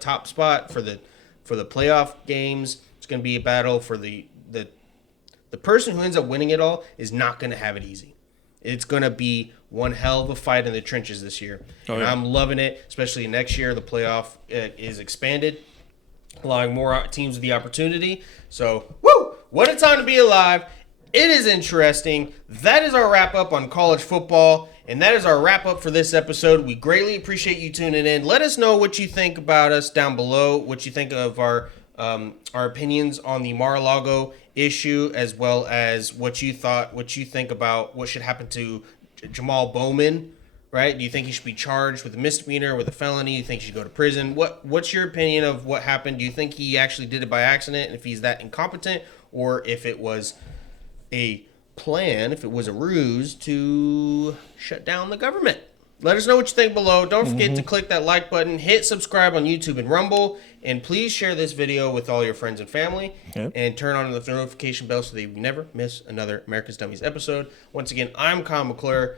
top spot for the playoff games. It's going to be a battle for the person who ends up winning it all is not going to have it easy. It's going to be one hell of a fight in the trenches this year. And I'm loving it, especially next year. The playoff is expanded, allowing more teams the opportunity. So, woo! What a time to be alive. It is interesting. That is our wrap-up on college football, and that is our wrap-up for this episode. We greatly appreciate you tuning in. Let us know what you think about us down below, what you think of our opinions on the Mar-a-Lago issue, as well as what you think about what should happen to Jamaal Bowman, right? Do you think he should be charged with a misdemeanor, with a felony? Do you think he should go to prison? What's your opinion of what happened? Do you think he actually did it by accident, and if he's that incompetent, or if it was a plan, if it was a ruse to shut down the government? Let us know what you think below. Don't forget to click that like button, hit subscribe on YouTube and Rumble, and please share this video with all your friends and family, and turn on the notification bell so that you never miss another America's Dummies episode. Once again, I'm Kyle McClure.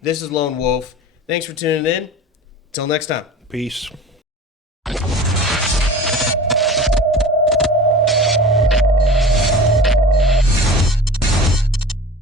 This is Lone Wolf. Thanks for tuning in. Till next time. Peace.